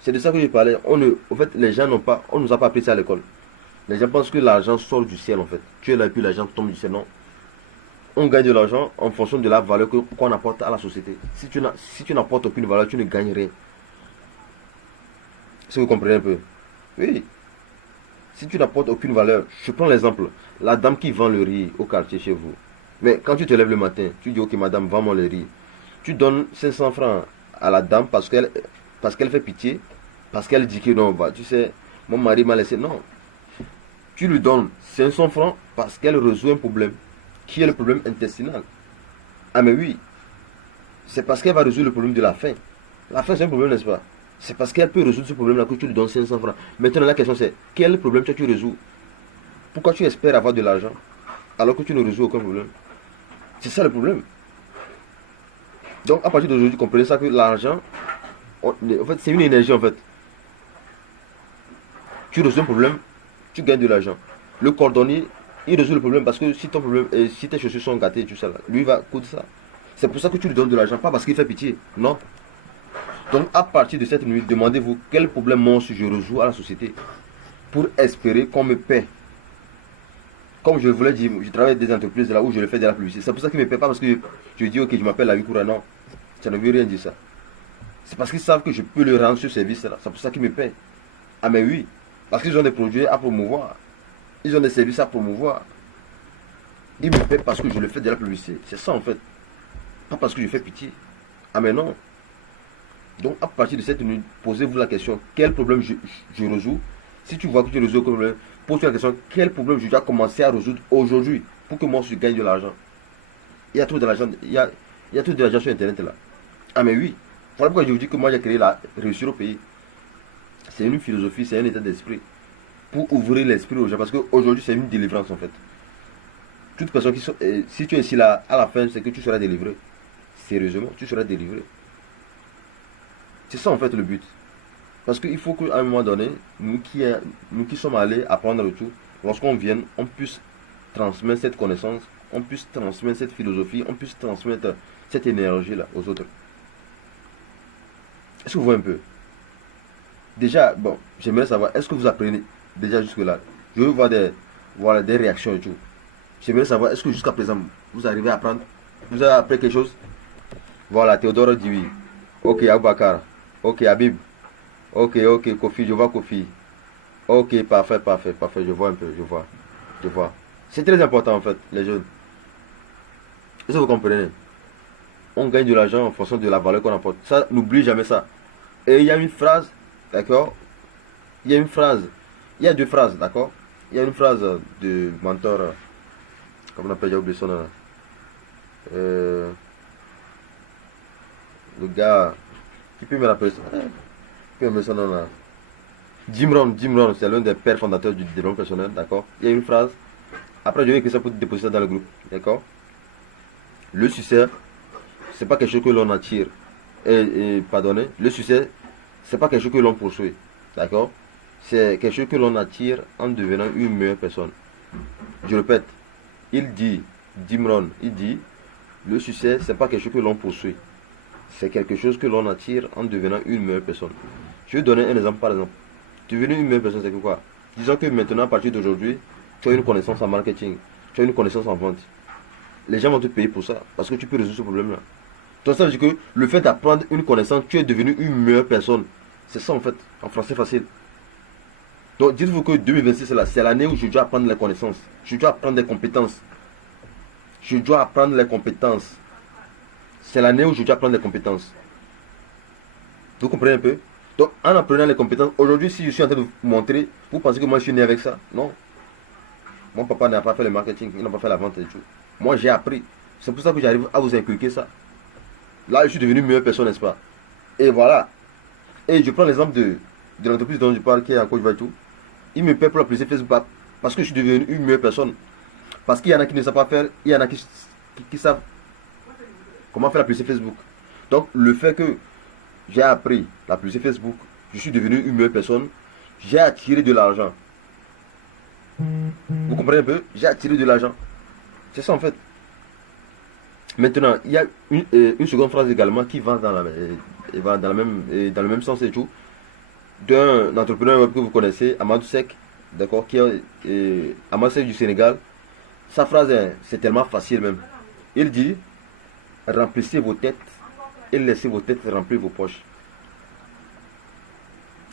C'est de ça que je parlais. En fait, les gens on nous a pas appris ça à l'école. Les gens pensent que l'argent sort du ciel en fait. Tu es là et puis l'argent tombe du ciel. Non. On gagne de l'argent en fonction de la valeur qu'on apporte à la société. Si tu n'apportes aucune valeur, tu ne gagnes rien. Si vous comprenez un peu. Oui. Si tu n'apportes aucune valeur, je prends l'exemple. La dame qui vend le riz au quartier chez vous. Mais quand tu te lèves le matin, tu dis ok madame, vends-moi le riz. Tu donnes 500 francs à la dame parce qu'elle fait pitié. Parce qu'elle dit que non, bah, tu sais, mon mari m'a laissé. Non. Tu lui donnes 500 francs parce qu'elle résout un problème. Qui est le problème intestinal? Ah mais oui. C'est parce qu'elle va résoudre le problème de la faim. La faim c'est un problème, n'est-ce pas? C'est parce qu'elle peut résoudre ce problème-là que tu lui donnes 500 francs. Maintenant la question c'est, quel problème tu résous? Pourquoi tu espères avoir de l'argent alors que tu ne résous aucun problème? C'est ça le problème. Donc à partir d'aujourd'hui, comprenez ça que l'argent, en fait c'est une énergie en fait. Tu résous un problème, tu gagnes de l'argent. Le cordonnier, il résout le problème parce que si si tes chaussures sont gâtées et tout ça, lui va coudre ça. C'est pour ça que tu lui donnes de l'argent, pas parce qu'il fait pitié. Non. Donc à partir de cette nuit, demandez-vous quel problème monstre je résous à la société pour espérer qu'on me paie. Comme je vous l'ai dit, je travaille avec des entreprises là où je le fais de la publicité. C'est pour ça qu'ils ne me paient pas parce que je dis ok, je m'appelle Lavi Koura. Non, ça ne veut rien dire ça. C'est parce qu'ils savent que je peux leur rendre ce service-là. C'est pour ça qu'ils me paient. Ah mais oui, parce qu'ils ont des produits à promouvoir. Ils ont des services à promouvoir. Ils me paient parce que je le fais de la publicité. C'est ça en fait. Pas parce que je fais pitié. Ah mais non. Donc à partir de cette minute, posez-vous la question, quel problème je résous? Si tu vois que tu résous un problème, pose-toi la question, quel problème je dois commencer à résoudre aujourd'hui pour que moi je gagne de l'argent? Il y a trop de l'argent, il y a trop de l'argent sur internet là. Ah mais oui. Voilà pourquoi je vous dis que moi j'ai créé la réussite au pays. C'est une philosophie, c'est un état d'esprit. Pour ouvrir l'esprit aux gens. Parce qu'aujourd'hui c'est une délivrance en fait. Toute personne qui si tu es ici là, à la fin, c'est que tu seras délivré. Sérieusement, tu seras délivré. C'est ça en fait le but. Parce qu'il faut qu'à un moment donné, nous qui sommes allés apprendre le tout, lorsqu'on vienne, on puisse transmettre cette connaissance, on puisse transmettre cette philosophie, on puisse transmettre cette énergie-là aux autres. Est-ce que vous voyez un peu? Déjà, bon, j'aimerais savoir, est-ce que vous apprenez déjà jusque-là? Je veux voir des réactions et tout. J'aimerais savoir, est-ce que jusqu'à présent, vous arrivez à apprendre? Vous avez appris quelque chose? Voilà, Théodore dit oui. Ok, Aboubakar. Ok, Habib. Ok, Kofi, je vois Kofi. Ok, parfait, je vois un peu, je vois. C'est très important en fait, les jeunes. Est-ce que vous comprenez? On gagne de l'argent en fonction de la valeur qu'on apporte. Ça, n'oublie jamais ça. Et il y a une phrase, d'accord? Il y a une phrase, il y a deux phrases, d'accord? Il y a une phrase de mentor, comment on appelle, j'ai oublié son nom. Le gars, qui peut me rappeler ça? Qui peut me son nom là? Jim Rohn, c'est l'un des pères fondateurs du développement personnel, d'accord? Il y a une phrase, après je vais écrire ça pour déposer ça dans le groupe, d'accord? Le succès, c'est pas quelque chose que l'on attire. Pardonnez, le succès, c'est pas quelque chose que l'on poursuit, d'accord? C'est quelque chose que l'on attire en devenant une meilleure personne. Je répète, Jim Rohn, il dit, le succès, c'est pas quelque chose que l'on poursuit. C'est quelque chose que l'on attire en devenant une meilleure personne. Je vais donner un exemple par exemple. Devenir une meilleure personne, c'est quoi? Disons que maintenant, à partir d'aujourd'hui, tu as une connaissance en marketing, tu as une connaissance en vente. Les gens vont te payer pour ça, parce que tu peux résoudre ce problème-là. Donc ça veut dire que le fait d'apprendre une connaissance, tu es devenu une meilleure personne. C'est ça en fait, en français facile. Donc dites-vous que 2026, c'est l'année où je dois apprendre les connaissances. Je dois apprendre les compétences. Je dois apprendre les compétences. C'est l'année où je dois apprendre les compétences. Vous comprenez un peu? Donc en apprenant les compétences, aujourd'hui si je suis en train de vous montrer, vous pensez que moi je suis né avec ça? Non. Mon papa n'a pas fait le marketing, il n'a pas fait la vente et tout. Moi j'ai appris. C'est pour ça que j'arrive à vous inculquer ça. Là je suis devenu une meilleure personne, n'est-ce pas? Et voilà. Et je prends l'exemple de l'entreprise dont je parle qui est en Côte d'Ivoire et tout. Il me paie pour la publicité Facebook parce que je suis devenu une meilleure personne. Parce qu'il y en a qui ne savent pas faire, il y en a qui savent comment faire la publicité Facebook. Donc le fait que j'ai appris la publicité Facebook, je suis devenu une meilleure personne, j'ai attiré de l'argent. Vous comprenez un peu? J'ai attiré de l'argent. C'est ça en fait. Maintenant, il y a une seconde phrase également qui va dans le même sens et tout. D'un entrepreneur web que vous connaissez, Amadou Sek, d'accord, qui est Amadou Sek du Sénégal. Sa phrase, c'est tellement facile même. Il dit, remplissez vos têtes et laissez vos têtes remplir vos poches.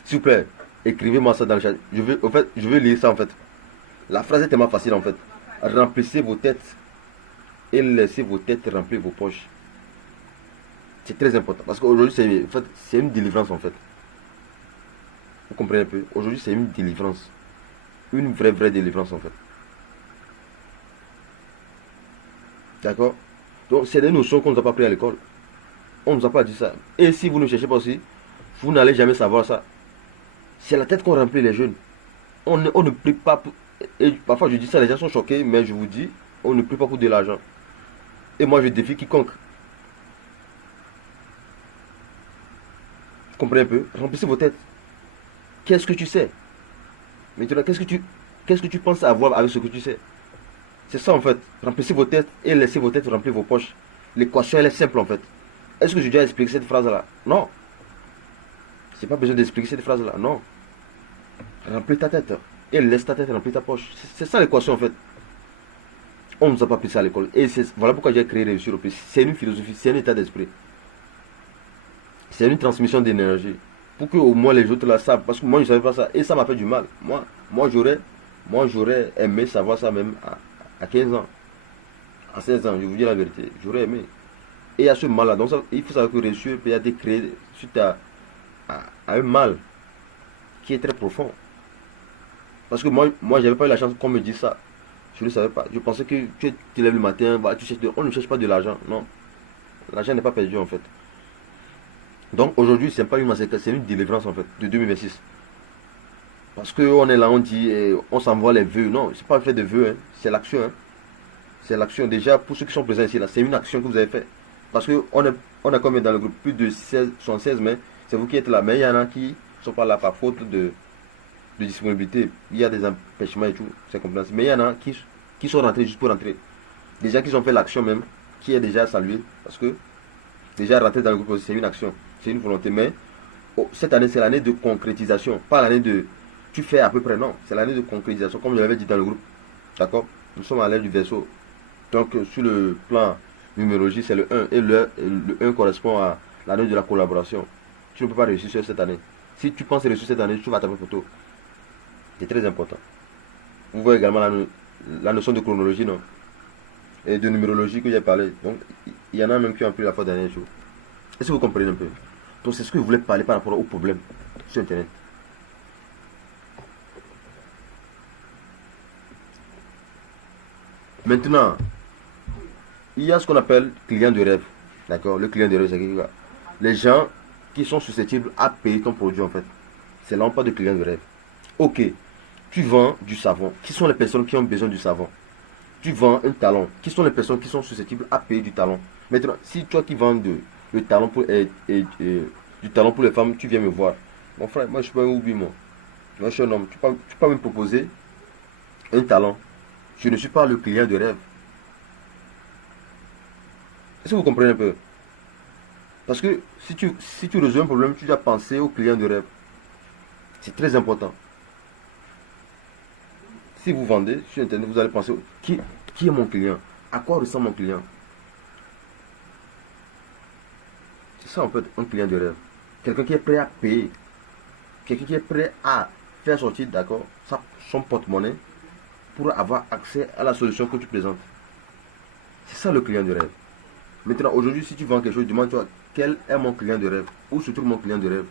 S'il vous plaît, écrivez-moi ça dans le chat. Je veux lire ça en fait. La phrase est tellement facile en fait. Remplissez vos têtes et laissez vos têtes remplir vos poches. C'est très important parce qu'aujourd'hui c'est une délivrance en fait. Vous comprenez un peu? Aujourd'hui c'est une délivrance. Une vraie délivrance en fait. D'accord? Donc c'est des notions qu'on ne nous a pas appris à l'école. On ne nous a pas dit ça. Et si vous ne cherchez pas aussi, vous n'allez jamais savoir ça. C'est la tête qu'on remplit les jeunes. On ne prie pas pour... Et parfois je dis ça, les gens sont choqués, mais je vous dis, on ne prie pas pour de l'argent. Et moi je défie quiconque. Vous comprenez un peu? Remplissez vos têtes. Qu'est-ce que tu sais? Maintenant, qu'est-ce que tu penses avoir avec ce que tu sais? C'est ça en fait. Remplissez vos têtes et laissez vos têtes remplir vos poches. L'équation elle est simple en fait. Est-ce que je dois expliquer cette phrase là? Non. C'est pas besoin d'expliquer cette phrase là. Non. Remplis ta tête et laisse ta tête remplir ta poche. C'est ça l'équation en fait. On ne nous a pas appris ça à l'école. Et voilà pourquoi j'ai créé Réussir au pays. C'est une philosophie, c'est un état d'esprit. C'est une transmission d'énergie. Pour que au moins les autres la savent. Parce que moi, je ne savais pas ça. Et ça m'a fait du mal. Moi j'aurais aimé savoir ça même à 15 ans. À 16 ans, je vous dis la vérité. J'aurais aimé. Et à ce mal-là, donc il faut savoir que le reçu a été créé suite à un mal qui est très profond. Parce que moi j'avais pas eu la chance qu'on me dise ça. Je ne savais pas. Je pensais que tu te lèves le matin, bah, on ne cherche pas de l'argent. Non. L'argent n'est pas perdu en fait. Donc aujourd'hui, c'est pas une massacre, c'est une délivrance en fait, de 2026. Parce qu'on est là, on dit, on s'envoie les vœux. Non, c'est pas le fait de vœux, hein, c'est l'action. Hein. C'est l'action. Déjà, pour ceux qui sont présents ici, là, c'est une action que vous avez faite. Parce on a combien dans le groupe? Plus de 76, mais c'est vous qui êtes là. Mais il y en a qui ne sont pas là par faute de disponibilité. Il y a des empêchements et tout, c'est compréhensible. Mais il y en a qui sont rentrés juste pour rentrer. Des gens qui ont fait l'action même, qui est déjà salué. Parce que déjà rentrer dans le groupe, c'est une action, c'est une volonté. Mais cette année, c'est l'année de concrétisation. Pas l'année de tu fais à peu près, non. C'est l'année de concrétisation, comme je l'avais dit dans le groupe. D'accord? Nous sommes à l'ère du vaisseau. Donc, sur le plan numérologie, c'est le 1. Et le 1 correspond à l'année de la collaboration. Tu ne peux pas réussir sur cette année. Si tu penses réussir cette année, tu vas taper photo. C'est très important. Vous voyez également la notion de chronologie, non? Et de numérologie que j'ai parlé. Donc, il y en a même qui ont pris la fois dernière jour. Est-ce que vous comprenez un peu? Donc, c'est ce que je voulais parler par rapport au problème sur Internet. Maintenant, il y a ce qu'on appelle client de rêve. D'accord? Le client de rêve, c'est quoi? Les gens qui sont susceptibles à payer ton produit, en fait. C'est là on parle de client de rêve. Ok, tu vends du savon. Qui sont les personnes qui ont besoin du savon? Tu vends un talon. Qui sont les personnes qui sont susceptibles à payer du talon? Maintenant, si toi qui vends le talon du talon pour les femmes, tu viens me voir. Mon frère, moi je suis pas un oubli, moi. Moi je suis un homme. Tu peux me proposer un talon. Je ne suis pas le client de rêve. Est-ce que vous comprenez un peu? Parce que si tu résous un problème, tu dois penser au client de rêve. C'est très important. Si vous vendez sur Internet, vous allez penser qui est mon client? À quoi ressemble mon client? C'est ça en fait un client de rêve. Quelqu'un qui est prêt à payer. Quelqu'un qui est prêt à faire sortir, d'accord, son porte-monnaie pour avoir accès à la solution que tu présentes. C'est ça le client de rêve. Maintenant, aujourd'hui, si tu vends quelque chose, demande-toi quel est mon client de rêve? Où se trouve mon client de rêve?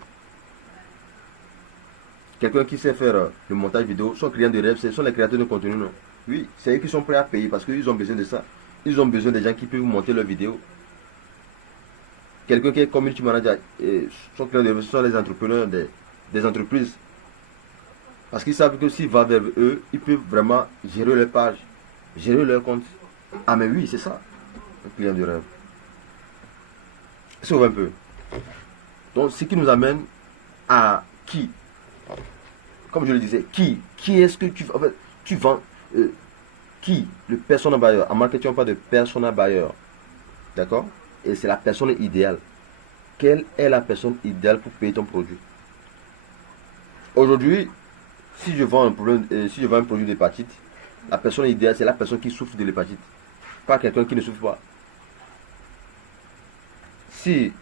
Quelqu'un qui sait faire le montage vidéo, son client de rêve, ce sont les créateurs de contenu, non? Oui, c'est eux qui sont prêts à payer parce qu'ils ont besoin de ça. Ils ont besoin des gens qui peuvent monter leurs vidéos. Quelqu'un qui est community manager, son client de rêve, ce sont les entrepreneurs des entreprises. Parce qu'ils savent que s'ils vont vers eux, ils peuvent vraiment gérer leur page, gérer leur compte. Ah mais oui, c'est ça, un client de rêve. C'est un peu. Donc, ce qui nous amène à qui? Comme je le disais, qui est-ce que tu... En fait, tu vends... qui? Le persona buyer. En marketing, on parle de persona buyer. D'accord? Et c'est la personne idéale. Quelle est la personne idéale pour payer ton produit? Aujourd'hui, si je vends un produit d'hépatite, la personne idéale, c'est la personne qui souffre de l'hépatite. Pas quelqu'un qui ne souffre pas. Si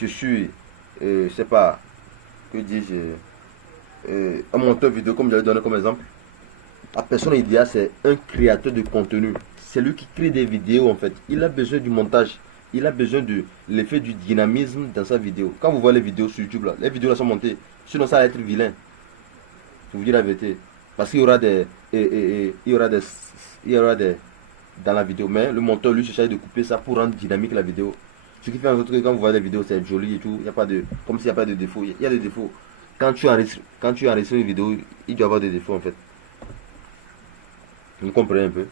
je suis, je sais pas, que dis-je, un monteur vidéo, comme j'avais donné comme exemple, la personne idéale, c'est un créateur de contenu. C'est lui qui crée des vidéos en fait. Il a besoin du montage. Il a besoin de l'effet du dynamisme dans sa vidéo. Quand vous voyez les vidéos sur YouTube, là, les vidéos là sont montées. Sinon, ça va être vilain. Je vous dis la vérité. Parce qu'il y aura des dans la vidéo. Mais le monteur, lui, se charge de couper ça pour rendre dynamique la vidéo. Ce qui fait en sorte que quand vous voyez les vidéos, c'est joli et tout. Il y a pas de, comme s'il n'y a pas de défaut. Il y a des défauts. Quand tu enregistres une vidéo, il doit y avoir des défauts en fait. Vous comprenez un peu?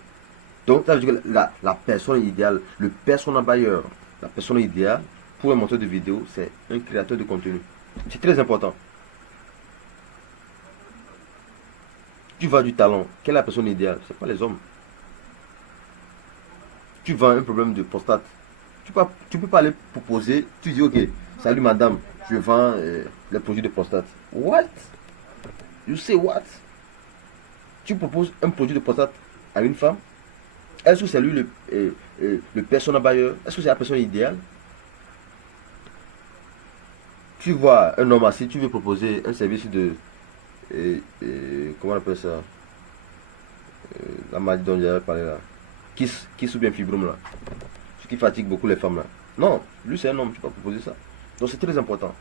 Donc, ça veut dire que la personne idéale, le persona buyer, la personne idéale pour un monteur de vidéo, c'est un créateur de contenu. C'est très important. Tu vends du talent. Quelle est la personne idéale? C'est pas les hommes. Tu vends un problème de prostate. Tu peux pas aller proposer. Tu dis, ok, salut madame, je vends les produits de prostate. What? You say what? Tu proposes un produit de prostate à une femme? Est-ce que c'est lui le persona buyer? Est-ce que c'est la personne idéale? Tu vois un homme assis, tu veux proposer un service de... comment on appelle ça? La maladie dont j'avais parlé là. Kiss ou bien fibrome là. Ce qui fatigue beaucoup les femmes là. Non, lui c'est un homme, tu peux pas proposer ça. Donc c'est très important.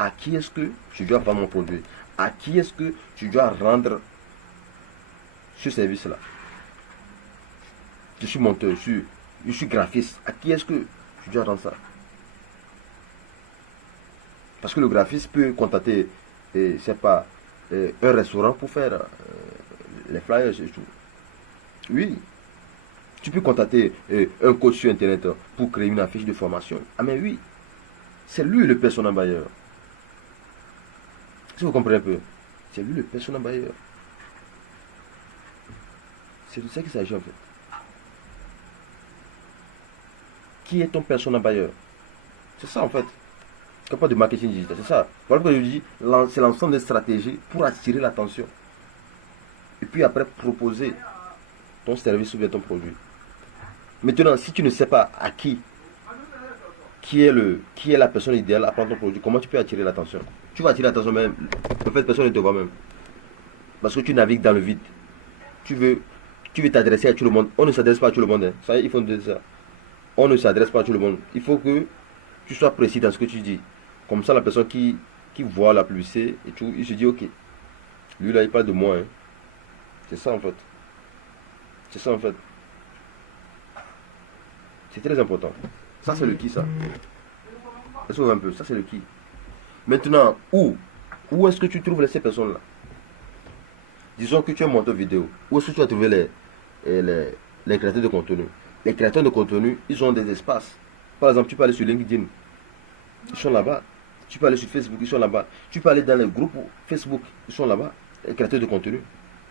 À qui est-ce que tu dois vendre mon produit? À qui est-ce que tu dois rendre ce service-là? Je suis monteur, je suis graphiste. À qui est-ce que tu dois rendre ça? Parce que le graphiste peut contacter, c'est pas, un restaurant pour faire les flyers et tout. Oui. Tu peux contacter un coach sur internet pour créer une affiche de formation. Ah mais oui. C'est lui le persona buyer. Si vous comprenez un peu, c'est lui le persona buyer. C'est de ça qu'il s'agit en fait. Qui est ton persona buyer? C'est ça en fait. C'est pas de marketing digital, c'est ça. Voilà pourquoi je dis, c'est l'ensemble des stratégies pour attirer l'attention. Et puis après proposer ton service ou bien ton produit. Maintenant, si tu ne sais pas à qui est la personne idéale à prendre ton produit, comment tu peux attirer l'attention? Tu vas attirer l'attention même. En fait, personne ne te voit même. Parce que tu navigues dans le vide. Tu veux t'adresser à tout le monde. On ne s'adresse pas à tout le monde. Hein. Ça, il faut dire ça. On ne s'adresse pas à tout le monde. Il faut que tu sois précis dans ce que tu dis. Comme ça, la personne qui voit la publicité et tout, il se dit, ok, lui là, il parle de moi. Hein. C'est ça en fait. C'est ça en fait. C'est très important. Ça, c'est le qui, ça. Est-ce que vous voyez un peu? Ça, c'est le qui. Maintenant, où est-ce que tu trouves ces personnes-là? Disons que tu es monteur vidéo. Où est-ce que tu as trouvé les créateurs de contenu? Les créateurs de contenu, ils ont des espaces. Par exemple, tu peux aller sur LinkedIn. Ils sont là-bas. Tu peux aller sur Facebook, ils sont là-bas. Tu peux aller dans les groupes Facebook, ils sont là-bas. Les créateurs de contenu.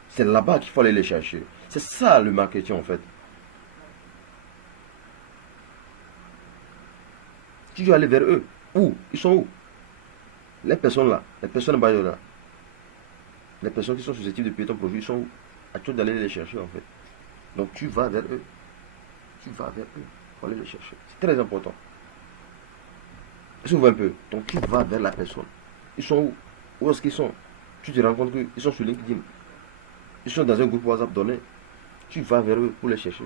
C'est là-bas qu'il faut aller les chercher. C'est ça le marketing en fait. Tu dois aller vers eux. Où? Ils sont où? Les personnes là, les personnes bas là, les personnes qui sont susceptibles de payer ton produit, ils sont où? À toi d'aller les chercher en fait. Donc tu vas vers eux. Tu vas vers eux. Il faut aller les chercher. C'est très important. Est-ce que vous voyez un peu? Donc tu vas vers la personne. Ils sont où? Où est-ce qu'ils sont? Tu te rends compte qu'ils sont sur LinkedIn. Ils sont dans un groupe WhatsApp donné. Tu vas vers eux pour les chercher.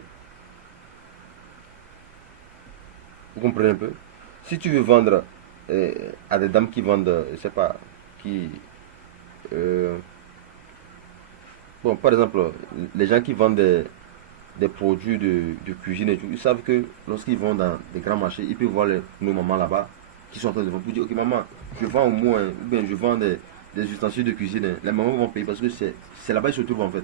Vous comprenez un peu? Si tu veux vendre à des dames qui vendent, je sais pas, bon, par exemple, les gens qui vendent des produits de cuisine et tout, ils savent que lorsqu'ils vont dans des grands marchés, ils peuvent voir nos mamans là-bas qui sont en train de vendre pour dire, ok maman, je vends au moins, ou bien je vends des ustensiles de cuisine. Hein. Les mamans vont payer parce que c'est là-bas qu'ils se trouvent en fait.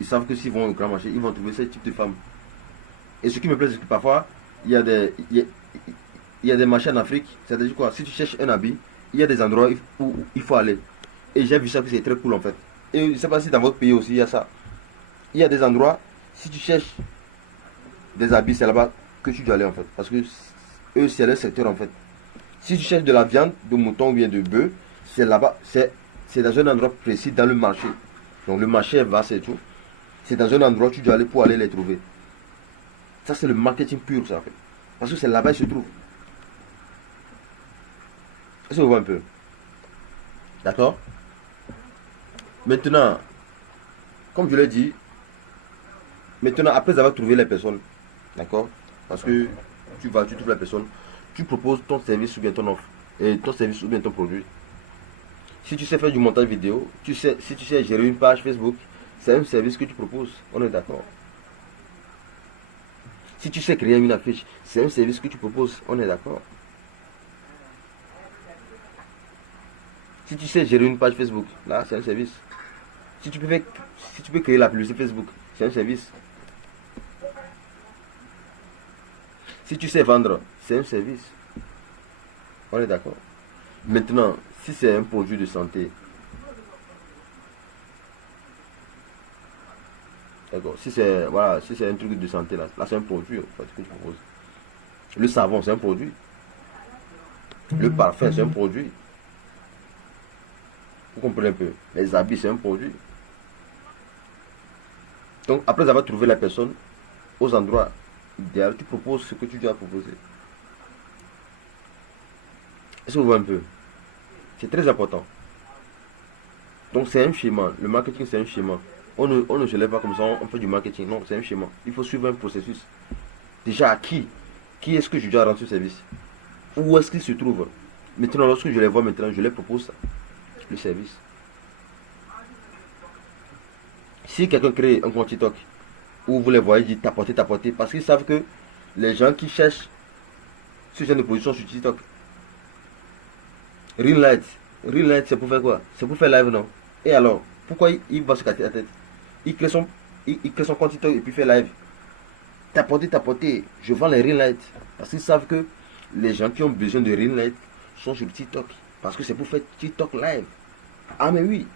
Ils savent que s'ils vont au grand marché, ils vont trouver ce type de femmes. Et ce qui me plaît, c'est que parfois, il y a des marchés en Afrique. C'est-à-dire quoi? Si tu cherches un habit, il y a des endroits où il faut aller. Et j'ai vu ça que c'est très cool en fait. Et je ne sais pas si dans votre pays aussi il y a ça. Il y a des endroits, si tu cherches des habits, c'est là-bas que tu dois aller en fait. Parce que eux, c'est leur secteur en fait. Si tu cherches de la viande, de mouton ou bien de bœuf, c'est là-bas. C'est dans un endroit précis dans le marché. Donc le marché est vaste et tout. C'est dans un endroit où tu dois aller pour aller les trouver. Ça, c'est le marketing pur, ça, en fait. Parce que c'est là-bas qu'il se trouve. Est-ce que vous voyez un peu? D'accord? Maintenant, comme je l'ai dit, maintenant, après avoir trouvé les personnes, d'accord? Parce que tu trouves la personne, tu proposes ton service ou bien ton offre, et ton service ou bien ton produit. Si tu sais faire du montage vidéo, si tu sais gérer une page Facebook, c'est un service que tu proposes. On est d'accord? Si tu sais créer une affiche, c'est un service que tu proposes. On est d'accord? Si tu sais gérer une page Facebook, là, c'est un service. Si tu peux créer la publicité Facebook, c'est un service. Si tu sais vendre, c'est un service. On est d'accord? Maintenant, si c'est un produit de santé, d'accord, si c'est un truc de santé, là c'est un produit en fait, que tu proposes. Le savon, c'est un produit. Le parfum, c'est un produit. Vous comprenez un peu? Les habits, c'est un produit. Donc, après avoir trouvé la personne aux endroits idéaux, tu proposes ce que tu dois proposer. Est-ce que vous voyez un peu? C'est très important. Donc c'est un schéma. Le marketing, c'est un schéma. On ne se lève pas comme ça, on fait du marketing. Non, c'est un schéma. Il faut suivre un processus. Déjà, à qui? Qui est-ce que je dois rendre ce service? Où est-ce qu'il se trouve? Maintenant, lorsque je les vois maintenant, je les propose ça, le service. Si quelqu'un crée un compte TikTok, où vous les voyez dire tapoter, parce qu'ils savent que les gens qui cherchent ce genre de position sur TikTok, Ring light. Ring light, c'est pour faire quoi? C'est pour faire live, non? Et alors, pourquoi il va se casser la tête? Il crée son compte TikTok et puis fait live. Tapoter. Je vends les ring lights. Parce qu'ils savent que les gens qui ont besoin de ring light sont sur TikTok. Parce que c'est pour faire TikTok live. Ah, mais oui.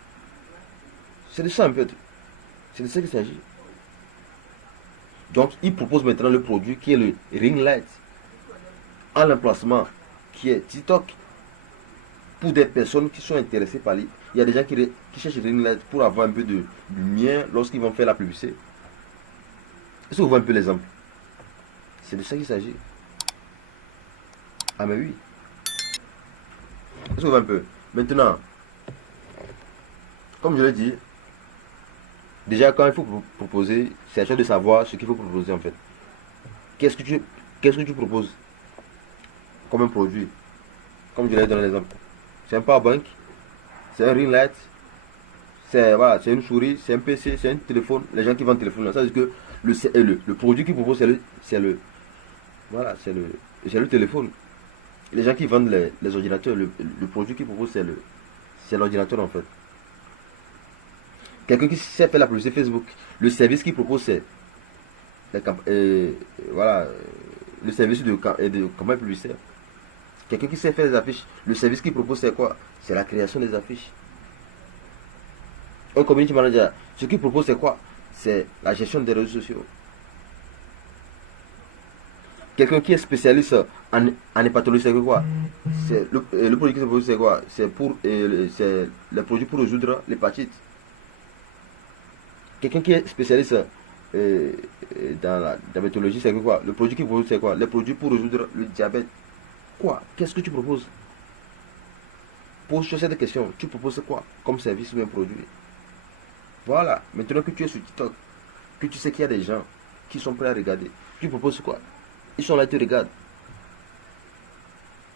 C'est de ça un peu. C'est de ça qu'il s'agit. Donc, il propose maintenant le produit qui est le ring light. En l'emplacement qui est TikTok. Pour des personnes qui sont intéressées par lui. Il y a des gens qui cherchent ring light pour avoir un peu de lumière lorsqu'ils vont faire la publicité. Est-ce que vous voyez un peu l'exemple? C'est de ça qu'il s'agit. Ah mais oui. Est-ce que vous voyez un peu? Maintenant, comme je l'ai dit, déjà quand il faut proposer, c'est à toi de savoir ce qu'il faut proposer en fait. Qu'est-ce que tu proposes comme un produit? Comme je l'ai donné l'exemple. C'est un powerbank, c'est un ring light, voilà, c'est une souris, c'est un PC, c'est un téléphone. Les gens qui vendent téléphone, ça veut dire que le produit qu'ils proposent, voilà, c'est le téléphone. Les gens qui vendent les ordinateurs, le produit qu'ils proposent, c'est l'ordinateur en fait. Quelqu'un qui sait faire la publicité Facebook, le service qu'il propose, c'est voilà, le service de campagne publicitaire. Quelqu'un qui sait faire des affiches, le service qu'il propose, c'est quoi? C'est la création des affiches. Un community manager, ce qu'il propose, c'est quoi? C'est la gestion des réseaux sociaux. Quelqu'un qui est spécialiste en hépatologie, c'est quoi? C'est le produit qu'il propose, c'est quoi? C'est le produit pour résoudre l'hépatite. Quelqu'un qui est spécialiste dans la diabétologie, c'est quoi? Le produit qu'il propose, c'est quoi? Le produit pour résoudre le diabète. Quoi? Qu'est-ce que tu proposes? Pose-toi cette question. Tu proposes quoi comme service ou un produit? Voilà. Maintenant que tu es sur TikTok, que tu sais qu'il y a des gens qui sont prêts à regarder, tu proposes quoi? Ils sont là, ils te regardent.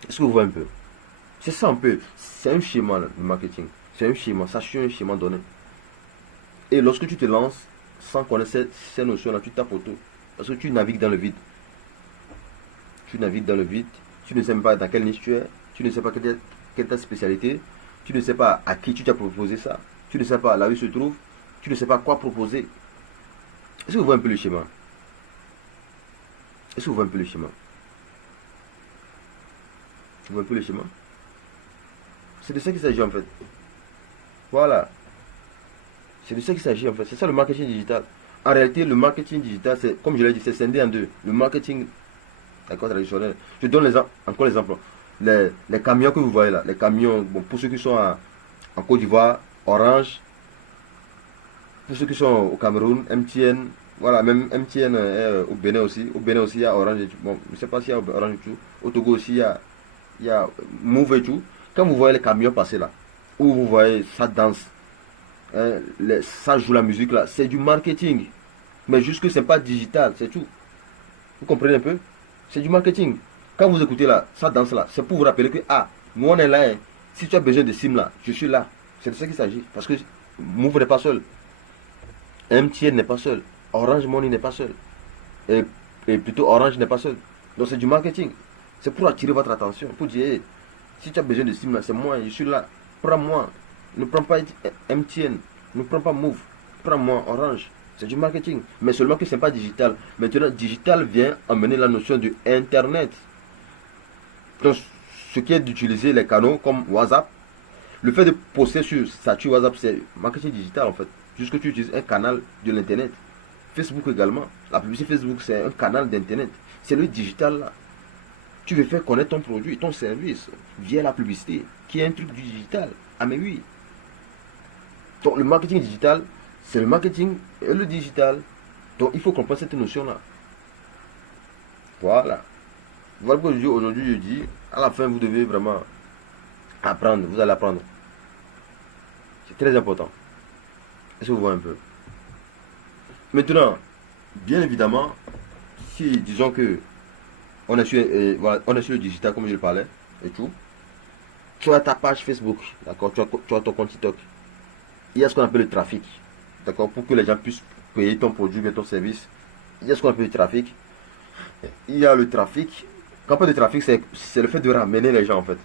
Est-ce que vous voyez un peu? C'est ça un peu. C'est un schéma le marketing. C'est un schéma. Ça suit un schéma donné. Et lorsque tu te lances sans connaître ces notions-là, tu tapes autour. Parce que tu navigues dans le vide. Tu navigues dans le vide. Tu ne sais même pas dans quelle niche tu es. Tu ne sais pas quelle est ta spécialité. Tu ne sais pas à qui tu t'as proposé ça. Tu ne sais pas là où il se trouve. Tu ne sais pas quoi proposer. Est-ce que vous voyez un peu le schéma? Est-ce que vous voyez un peu le schéma? Vous voyez un peu le schéma? C'est de ça qu'il s'agit en fait. Voilà. C'est de ça qu'il s'agit en fait. C'est ça le marketing digital. En réalité, le marketing digital, c'est, comme je l'ai dit, c'est scindé en deux. Le marketing, d'accord, traditionnel. Je donne encore l'exemple. Les camions que vous voyez là, les camions, bon, pour ceux qui sont en Côte d'Ivoire, Orange. Pour ceux qui sont au Cameroun, MTN, voilà, même MTN au Bénin aussi. Au Bénin aussi, il y a Orange et tout. Bon, je ne sais pas s'il y a Orange et tout. Au Togo aussi, il y a Move et tout. Quand vous voyez les camions passer là, où vous voyez ça danse, hein, ça joue la musique là, c'est du marketing. Mais juste que c'est pas digital, c'est tout. Vous comprenez un peu? C'est du marketing. Quand vous écoutez là, ça danse là, c'est pour vous rappeler que, ah, nous on est là, hein. Si tu as besoin de SIM là, je suis là. C'est de ça qu'il s'agit. Parce que Move n'est pas seul. MTN n'est pas seul. Orange Money n'est pas seul. Et plutôt Orange n'est pas seul. Donc c'est du marketing. C'est pour attirer votre attention. Pour dire, hey, si tu as besoin de SIM là, c'est moi, je suis là. Prends-moi. Ne prends pas MTN. Ne prends pas Move. Prends-moi Orange. C'est du marketing. Mais seulement que ce n'est pas digital. Maintenant, digital vient amener la notion de Internet. Donc, ce qui est d'utiliser les canaux comme WhatsApp. Le fait de poster sur statut WhatsApp, c'est marketing digital en fait. Juste que tu utilises un canal de l'internet. Facebook également. La publicité Facebook, c'est un canal d'internet. C'est le digital là. Tu veux faire connaître ton produit, ton service via la publicité, qui est un truc du digital. Ah mais oui. Donc le marketing digital, c'est le marketing et le digital. Donc il faut comprendre cette notion là. Voilà. Voilà pourquoi aujourd'hui je dis, à la fin vous devez vraiment Apprendre, vous allez apprendre. C'est très important. Est-ce que vous voyez un peu? Maintenant, bien évidemment, si disons que voilà, on est sur le digital comme je le parlais et tout, tu as ta page Facebook, d'accord, tu as ton compte TikTok. Il y a ce qu'on appelle le trafic, d'accord, pour que les gens puissent payer ton produit ou ton service. Il y a ce qu'on appelle le trafic. Il y a le trafic. Quand on parle de trafic, c'est le fait de ramener les gens en fait.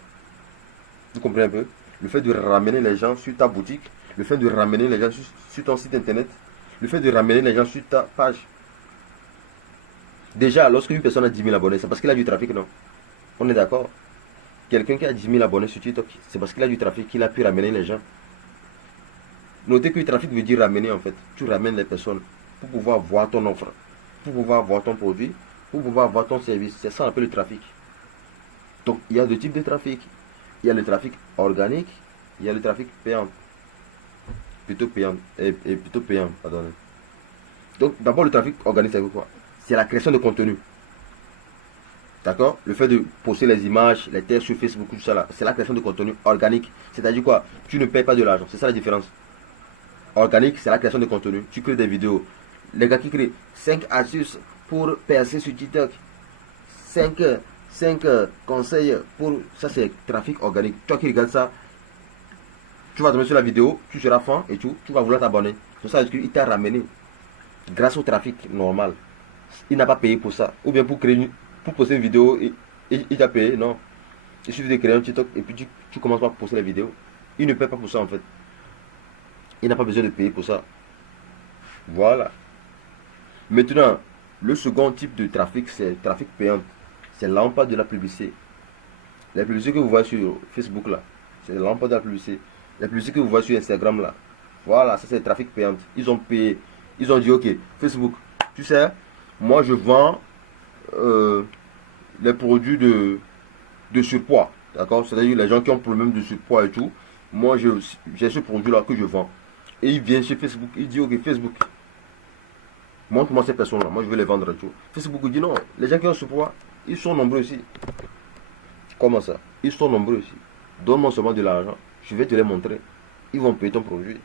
Vous comprenez un peu? Le fait de ramener les gens sur ta boutique, le fait de ramener les gens sur ton site internet, le fait de ramener les gens sur ta page. Déjà, lorsque une personne a 10 000 abonnés, c'est parce qu'il a du trafic, non? On est d'accord? Quelqu'un qui a 10 000 abonnés sur TikTok, c'est parce qu'il a du trafic qu'il a pu ramener les gens. Notez que le trafic veut dire ramener en fait. Tu ramènes les personnes pour pouvoir voir ton offre, pour pouvoir voir ton produit, pour pouvoir voir ton service. C'est ça qu'on appelle le trafic. Donc il y a deux types de trafic. Il y a le trafic organique, il y a le trafic payant. Plutôt payant. Plutôt payant, pardon. Donc d'abord le trafic organique c'est quoi? C'est la création de contenu. D'accord? Le fait de poster les images, les textes sur Facebook, tout ça là, c'est la création de contenu organique. C'est-à-dire quoi? Tu ne payes pas de l'argent. C'est ça la différence. Organique, c'est la création de contenu. Tu crées des vidéos. Les gars qui créent 5 astuces pour percer sur TikTok. 5 conseils pour... Ça, c'est trafic organique. Toi qui regardes ça, tu vas tomber sur la vidéo, tu seras fan et tout, tu vas vouloir t'abonner. C'est ça qu'il t'a ramené. Grâce au trafic normal. Il n'a pas payé pour ça. Ou bien pour poster une vidéo, il t'a payé. Non. Il suffit de créer un TikTok et puis tu commences par poster les vidéos. Il ne paye pas pour ça en fait. Il n'a pas besoin de payer pour ça. Voilà. Maintenant, le second type de trafic, c'est le trafic payant. C'est l'emploi de la publicité. La publicité que vous voyez sur Facebook là, c'est l'emploi de la publicité. La publicité que vous voyez sur Instagram là, voilà, ça c'est le trafic payant. Ils ont payé. Ils ont dit ok, Facebook, tu sais, moi je vends les produits de surpoids. D'accord? C'est-à-dire les gens qui ont problème de surpoids et tout. Moi j'ai ce produit là que je vends. Et il vient chez Facebook, il dit ok Facebook, montre-moi ces personnes-là, moi je vais les vendre et tout. Facebook dit non, les gens qui ont ce poids, ils sont nombreux ici. Comment ça? Ils sont nombreux ici. Donne-moi seulement de l'argent, je vais te les montrer. Ils vont payer ton produit.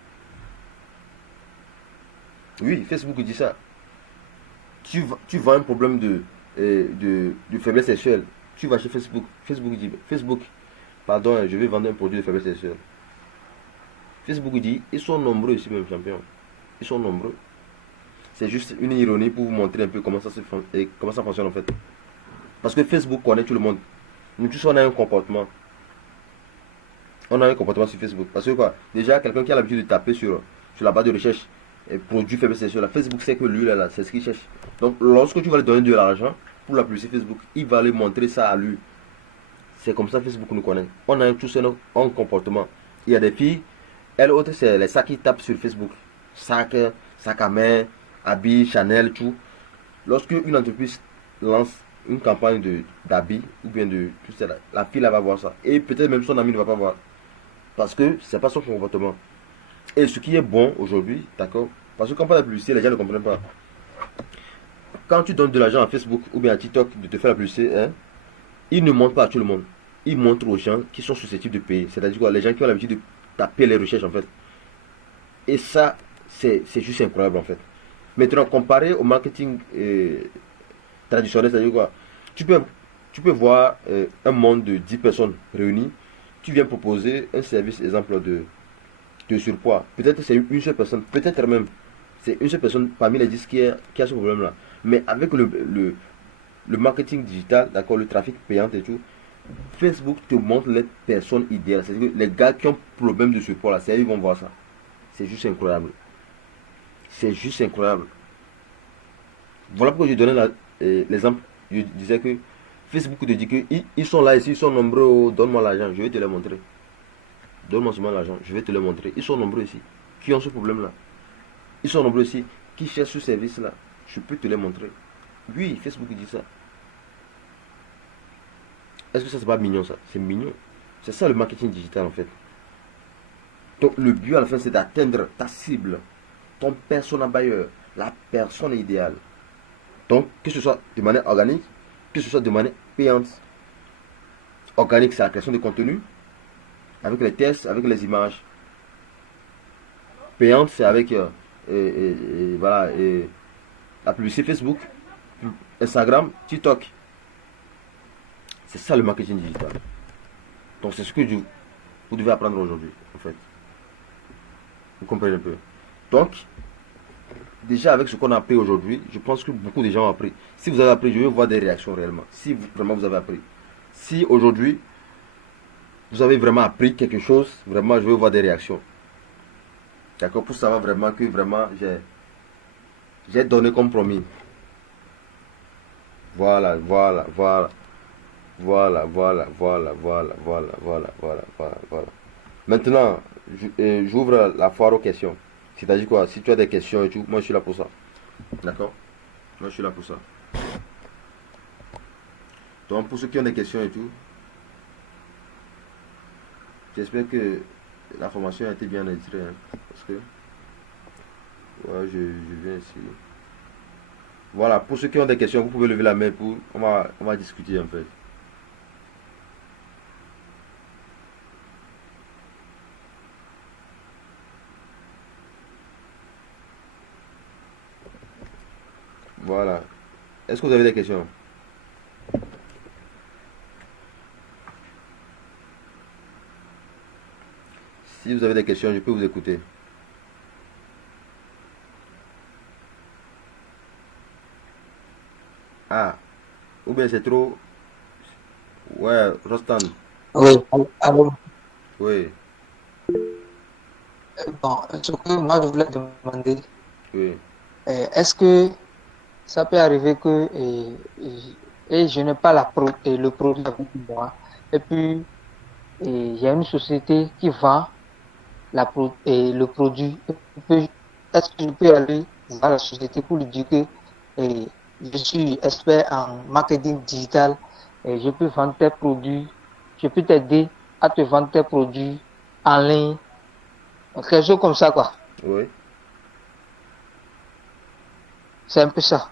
Oui, Facebook dit ça. Tu vends un problème de faiblesse sexuelle. Tu vas chez Facebook. Facebook dit, Facebook, pardon, je vais vendre un produit de faiblesse sexuelle. Facebook dit, ils sont nombreux ici même, champion. Ils sont nombreux. C'est juste une ironie pour vous montrer un peu comment ça fonctionne en fait. Parce que Facebook connaît tout le monde. Nous tous on a un comportement. On a un comportement sur Facebook. Parce que quoi? Déjà, quelqu'un qui a l'habitude de taper sur la barre de recherche produit faible sexuel, Facebook sait que lui là, c'est ce qu'il cherche. Donc lorsque tu vas lui donner de l'argent pour la publicité Facebook, il va lui montrer ça à lui. C'est comme ça Facebook nous connaît. On a tous un comportement. Il y a des filles, elles autres c'est les sacs qui tapent sur Facebook. Sac à main, habits, Chanel, tout. Lorsque une entreprise lance une campagne d'habits ou bien de tout ça, la fille là va voir ça. Et peut-être même son ami ne va pas voir. Parce que c'est pas son comportement. Et ce qui est bon aujourd'hui, d'accord? Parce que quand on parle de publicité, les gens ne comprennent pas. Quand tu donnes de l'argent à Facebook ou bien à TikTok de te faire la publicité, hein, ils ne montrent pas à tout le monde. Ils montrent aux gens qui sont susceptibles de payer. C'est-à-dire quoi? Les gens qui ont l'habitude de taper les recherches en fait. Et ça, c'est juste incroyable en fait. Maintenant, comparé au marketing traditionnel, c'est-à-dire quoi? Tu peux voir un monde de 10 personnes réunies. Tu viens proposer un service, exemple de surpoids. Peut-être c'est une seule personne, peut-être même c'est une seule personne parmi les 10 qui a ce problème-là. Mais avec le marketing digital, d'accord, le trafic payant et tout, Facebook te montre les personnes idéales. C'est-à-dire que les gars qui ont problème de surpoids, là, c'est eux, ils vont voir ça. C'est juste incroyable. C'est juste incroyable. Voilà pourquoi je donnais l'exemple. Je disais que Facebook te dit que ils sont là ici, ils sont nombreux, donne-moi l'argent, je vais te les montrer. Donne-moi seulement l'argent, je vais te le montrer. Ils sont nombreux ici, qui ont ce problème-là. Ils sont nombreux ici, qui cherchent ce service-là. Je peux te les montrer. Oui, Facebook dit ça. Est-ce que ça c'est pas mignon ça? C'est mignon. C'est ça le marketing digital en fait. Donc le but à la fin c'est d'atteindre ta cible, ton persona buyer, la personne idéale. Donc que ce soit de manière organique, que ce soit de manière payante. Organique c'est la création de contenu. avec les tests, avec les images. Payante, c'est avec voilà, la publicité Facebook, Instagram, TikTok. C'est ça le marketing digital. Donc c'est ce que vous devez apprendre aujourd'hui, en fait. Vous comprenez un peu. Donc, déjà avec ce qu'on a appris aujourd'hui, je pense que beaucoup de gens ont appris. Si vous avez appris, je veux voir des réactions réellement. Si vraiment vous avez appris. Si aujourd'hui, vous avez vraiment appris quelque chose, vraiment, je veux voir des réactions. D'accord? Pour savoir vraiment que vraiment, j'ai donné comme promis. Voilà, voilà, voilà. Voilà, voilà, voilà, voilà, voilà, voilà, voilà, voilà, voilà. Maintenant, j'ouvre la foire aux questions. C'est-à-dire quoi? Si tu as des questions et tout, moi je suis là pour ça. D'accord? Moi je suis là pour ça. Donc pour ceux qui ont des questions et tout, j'espère que la formation a été bien illustrée. Hein, parce que, ouais, je viens ici. Voilà, pour ceux qui ont des questions, vous pouvez lever la main pour, on va discuter en fait. Voilà. Est-ce que vous avez des questions? Si vous avez des questions, je peux vous écouter. Ah, ou bien c'est trop. Ouais, Rostan. Oui, alors, Oui, bon, ce que moi je voulais demander, oui. est-ce que ça peut arriver que je n'ai pas le produit avec moi, et puis il y a une société qui vend le produit, est-ce que je peux aller voir la société pour lui dire que eh, je suis expert en marketing digital et je peux vendre tes produits, je peux t'aider à te vendre tes produits en ligne, quelque chose comme ça, quoi. Oui. C'est un peu ça.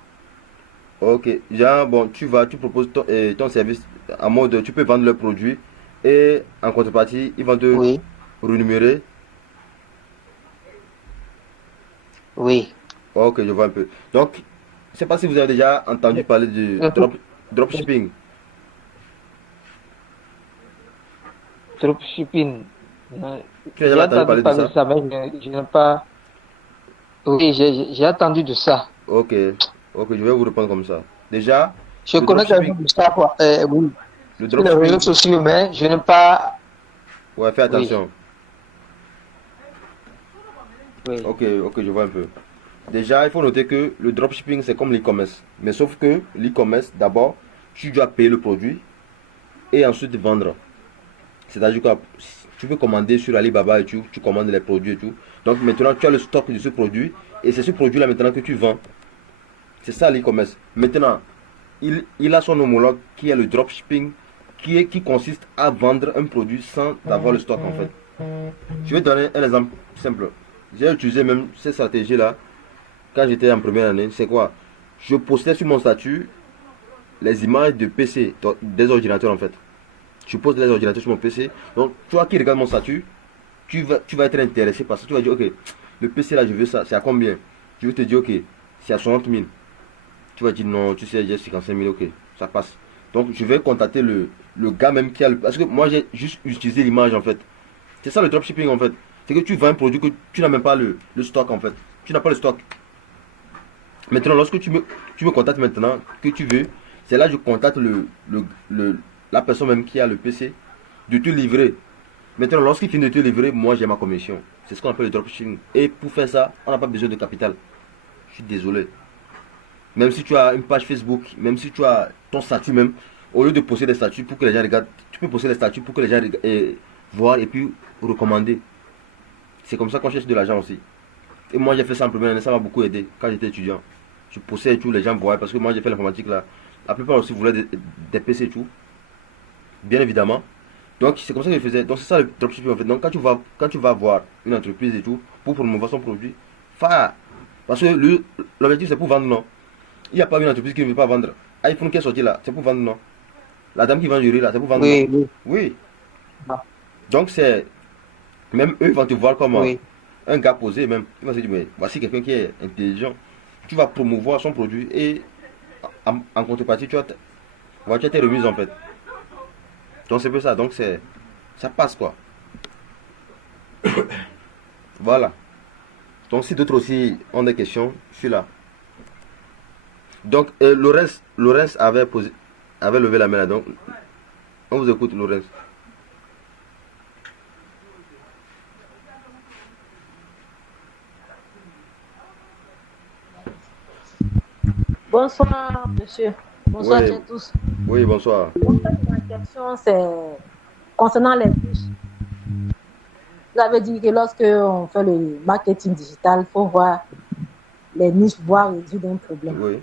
Ok. Genre, bon, tu proposes ton service en mode, tu peux vendre le produit et en contrepartie, ils vont te Oui, rémunérer. oui. Ok, je vois un peu. Donc, je ne sais pas si vous avez déjà entendu parler du Le dropshipping. dropshipping, Tu n'as j'ai jamais entendu entendu parler de parler de ça? ça, mais je n'ai pas. Oui, j'ai entendu de ça. Ok, ok, je vais vous répondre comme ça. Déjà, Je le connais quelqu'un dropshipping, de ça, quoi. Oui, le sur les réseaux dropshipping, sociaux, mais je n'ai pas. ouais, fais Oui, attention. oui. Ok, ok, je vois un peu. Déjà, il faut noter que le dropshipping, c'est comme l'e-commerce. Mais sauf que l'e-commerce, d'abord, tu dois payer le produit et ensuite vendre. C'est-à-dire que tu peux commander sur Alibaba et tu commandes les produits et tout. Donc maintenant, tu as le stock de ce produit et c'est ce produit-là maintenant que tu vends. C'est ça l'e-commerce. Maintenant, il a son homologue qui est le dropshipping, qui consiste à vendre un produit sans avoir le stock en fait. Je vais donner un exemple simple. J'ai utilisé même cette stratégie-là quand j'étais en première année. C'est quoi? Je postais sur mon statut les images de PC, des ordinateurs en fait. Je pose les ordinateurs sur mon PC. Donc, toi qui regardes mon statut, tu vas être intéressé parce que tu vas dire, ok, le PC là, je veux ça, c'est à combien? Je vais te dire, ok, c'est à 60 000. Tu vas dire, non, tu sais, j'ai 55 000, ok, ça passe. Donc, je vais contacter le gars même qui a le. Parce que moi, j'ai juste utilisé l'image en fait. C'est ça le dropshipping en fait. C'est que tu vends un produit que tu n'as même pas le stock en fait. Tu n'as pas le stock. Maintenant, lorsque tu me contactes maintenant, que tu veux, c'est là que je contacte la personne même qui a le PC de te livrer. Maintenant, lorsqu'il finit de te livrer, moi j'ai ma commission. C'est ce qu'on appelle le dropshipping. Et pour faire ça, on n'a pas besoin de capital. Je suis désolé. Même si tu as une page Facebook, même si tu as ton statut même, au lieu de poster des statuts pour que les gens regardent, tu peux poster des statuts pour que les gens voient et puis recommander. C'est comme ça qu'on cherche de l'argent aussi. Et moi j'ai fait ça en première année, ça m'a beaucoup aidé quand j'étais étudiant. Je postais et tout, les gens voyaient parce que moi j'ai fait l'informatique là. La plupart aussi voulaient des PC et tout. Bien évidemment. Donc c'est comme ça que je faisais. Donc c'est ça le dropshipping en fait. Donc quand tu vas voir une entreprise et tout, pour promouvoir son produit, fa. Parce que l'objectif c'est pour vendre, non. Il n'y a pas une entreprise qui ne veut pas vendre. iPhone qui est sorti là, c'est pour vendre, non. La dame qui vend du riz là, c'est pour vendre, non. Oui, oui. Oui. Ah, Donc, c'est. Même eux vont te voir comme Oui. un gars posé, même. Ils vont se dire, mais voici quelqu'un qui est intelligent. Tu vas promouvoir son produit et en contrepartie, tu as tes remises en fait. Donc, c'est peu ça. Donc, ça passe quoi. Voilà. Donc, si d'autres aussi ont des questions, je suis là. Donc, Laurence avait levé la main là. Donc, on vous écoute, Laurence. Bonsoir, monsieur. Bonsoir Oui, à tous. oui, bonsoir. En fait, ma question, c'est concernant les niches. Vous avez dit que lorsque on fait le marketing digital, il faut voir les niches, voir résoudre un problème. Oui,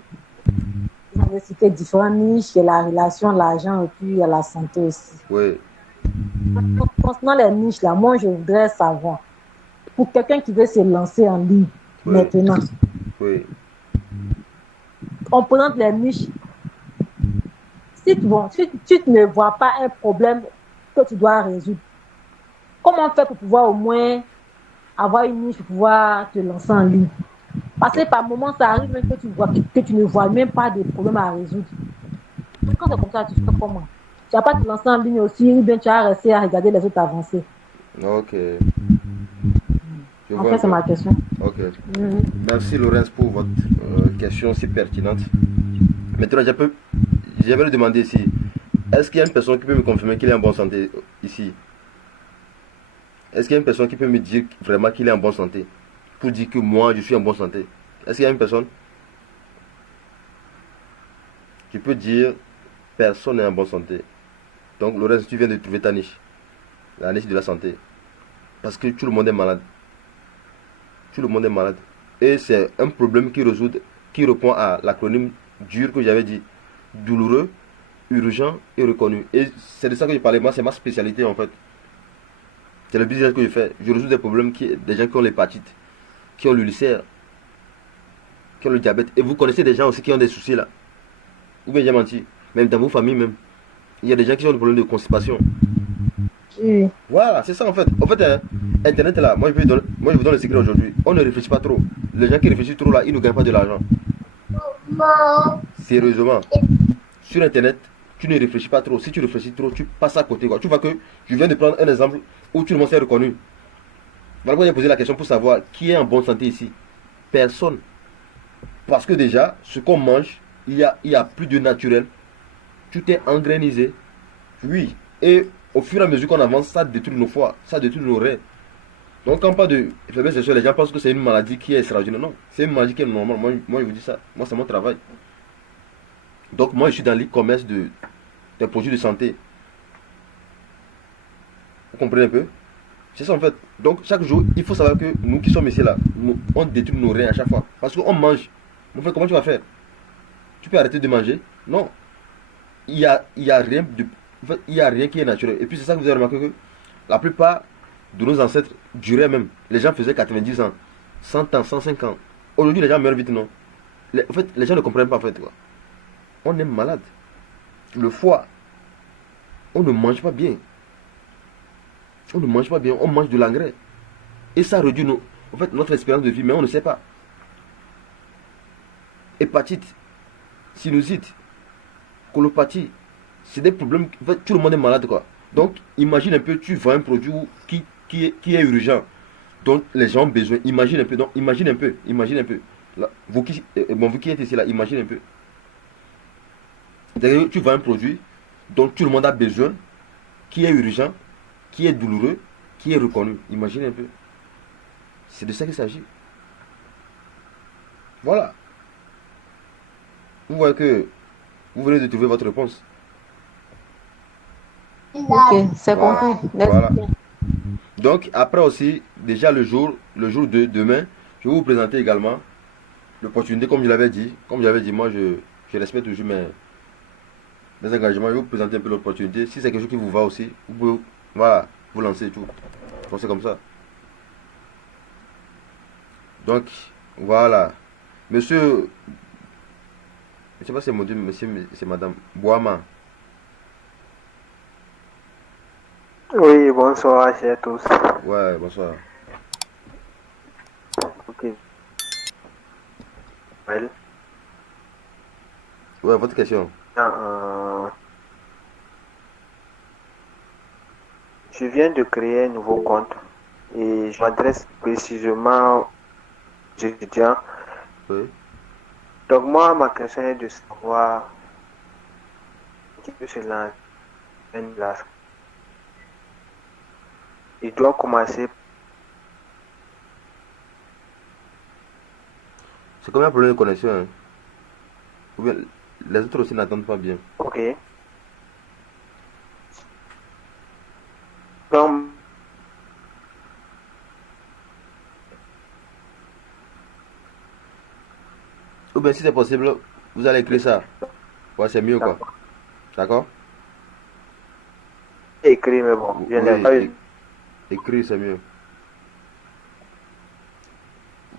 Vous avez cité différentes niches, il y a la relation, l'argent et puis il y a la santé aussi. oui, Concernant les niches, là, moi, je voudrais savoir, pour quelqu'un qui veut se lancer en ligne oui, maintenant, oui. on présente les niches. Si tu ne vois pas un problème que tu dois résoudre, comment faire pour pouvoir au moins avoir une niche pour pouvoir te lancer en ligne? Parce que par moments, ça arrive même que tu ne vois même pas de problème à résoudre. Donc, quand c'est comme ça, tu fais comment? Tu vas pas te lancer en ligne aussi, ou bien tu vas rester à regarder les autres avancer. Ok, je En vois fait, un c'est peu. ma question. Ok. Mhm. Merci Laurence pour votre question si pertinente. Maintenant, j'aimerais le demander ici. Est-ce qu'il y a une personne qui peut me confirmer qu'il est en bonne santé ici? Est-ce qu'il y a une personne qui peut me dire vraiment qu'il est en bonne santé? Pour dire que moi, je suis en bonne santé. Est-ce qu'il y a une personne qui peut dire personne n'est en bonne santé? Donc, Laurence, tu viens de trouver ta niche. La niche de la santé. Parce que tout le monde est malade. Tout le monde est malade. Et c'est un problème qui répond à l'acronyme dur que j'avais dit. Douloureux, urgent et reconnu. Et c'est de ça que je parlais. Moi, c'est ma spécialité en fait. C'est le business que je fais. Je résous des problèmes des gens qui ont l'hépatite, qui ont l'ulcère, qui ont le diabète. Et vous connaissez des gens aussi qui ont des soucis là. Ou bien j'ai menti. Même dans vos familles même. Il y a des gens qui ont des problèmes de constipation. Oui. Voilà, c'est ça en fait. En fait, Internet là, moi je vous donne le secret aujourd'hui. On ne réfléchit pas trop. Les gens qui réfléchissent trop là, ils ne gagnent pas de l'argent. Sérieusement. Sur Internet, tu ne réfléchis pas trop. Si tu réfléchis trop, tu passes à côté. Quoi. Tu vois que je viens de prendre un exemple où tout le monde s'est reconnu. Voilà pourquoi j'ai posé la question pour savoir qui est en bonne santé ici. Personne. Parce que déjà, ce qu'on mange, il y a plus de naturel. Tout est engrainisé. Oui. Et au fur et à mesure qu'on avance, ça détruit nos foies, ça détruit nos reins. Donc quand on parle de faiblesse sexuelle, les gens pensent que c'est une maladie qui est extraordinaire. Non, c'est une maladie qui est normale. Moi, je vous dis ça. Moi, c'est mon travail. Donc moi, je suis dans l'e-commerce des produits de santé. Vous comprenez un peu? C'est ça en fait. Donc chaque jour, il faut savoir que nous qui sommes ici là, on détruit nos reins à chaque fois. Parce qu'on mange. En fait, comment tu vas faire? Tu peux arrêter de manger? Non. Il y a rien de, en fait, il y a rien qui est naturel. Et puis c'est ça que vous avez remarqué que la plupart de nos ancêtres duraient même. Les gens faisaient 90 ans, 100 ans, 105 ans. Aujourd'hui, les gens meurent vite, non? En fait, les gens ne comprennent pas en fait quoi. On est malade. Le foie, on ne mange pas bien. On ne mange pas bien, on mange de l'engrais. Et ça réduit en fait, notre espérance de vie, mais on ne sait pas. Hépatite, sinusite, colopathie, c'est des problèmes. En fait, tout le monde est malade, quoi. Donc, imagine un peu, tu vends un produit qui est urgent, dont les gens ont besoin. Imagine un peu, donc, imagine un peu, imagine un peu. Là, vous qui êtes ici, là, imagine un peu. D'ailleurs, tu vends un produit dont tout le monde a besoin, qui est urgent, qui est douloureux, qui est reconnu. Imagine un peu. C'est de ça qu'il s'agit. Voilà. Vous voyez que vous venez de trouver votre réponse. Ok, c'est Voilà. compris. Voilà. Merci. Donc, après aussi, déjà le jour de demain, je vais vous présenter également l'opportunité, comme je l'avais dit. Comme j'avais dit, moi, je respecte toujours mes engagements. Je vais vous présenter un peu l'opportunité. Si c'est quelque chose qui vous va aussi, vous pouvez, voilà, vous lancer et tout. Donc, c'est comme ça. Donc, voilà. Monsieur, je ne sais pas si c'est mon Dieu, monsieur, c'est madame Boama. Oui, bonsoir à tous. Ouais, bonsoir. Ok. Well, Ouais, votre question. Je viens de créer un nouveau compte et je m'adresse précisément aux étudiants. Oui. Donc moi, ma question est de savoir qui peut se lancer une classe. Il doit commencer. C'est comme un problème de connexion. Hein. Ou bien, les autres aussi n'entendent pas bien. Ok. Donc, Ou bien, si c'est possible, vous allez écrire ça. Ouais, c'est mieux, quoi. D'accord? j'ai écrit, mais bon, je n'ai Oui, pas eu. écrire, c'est mieux.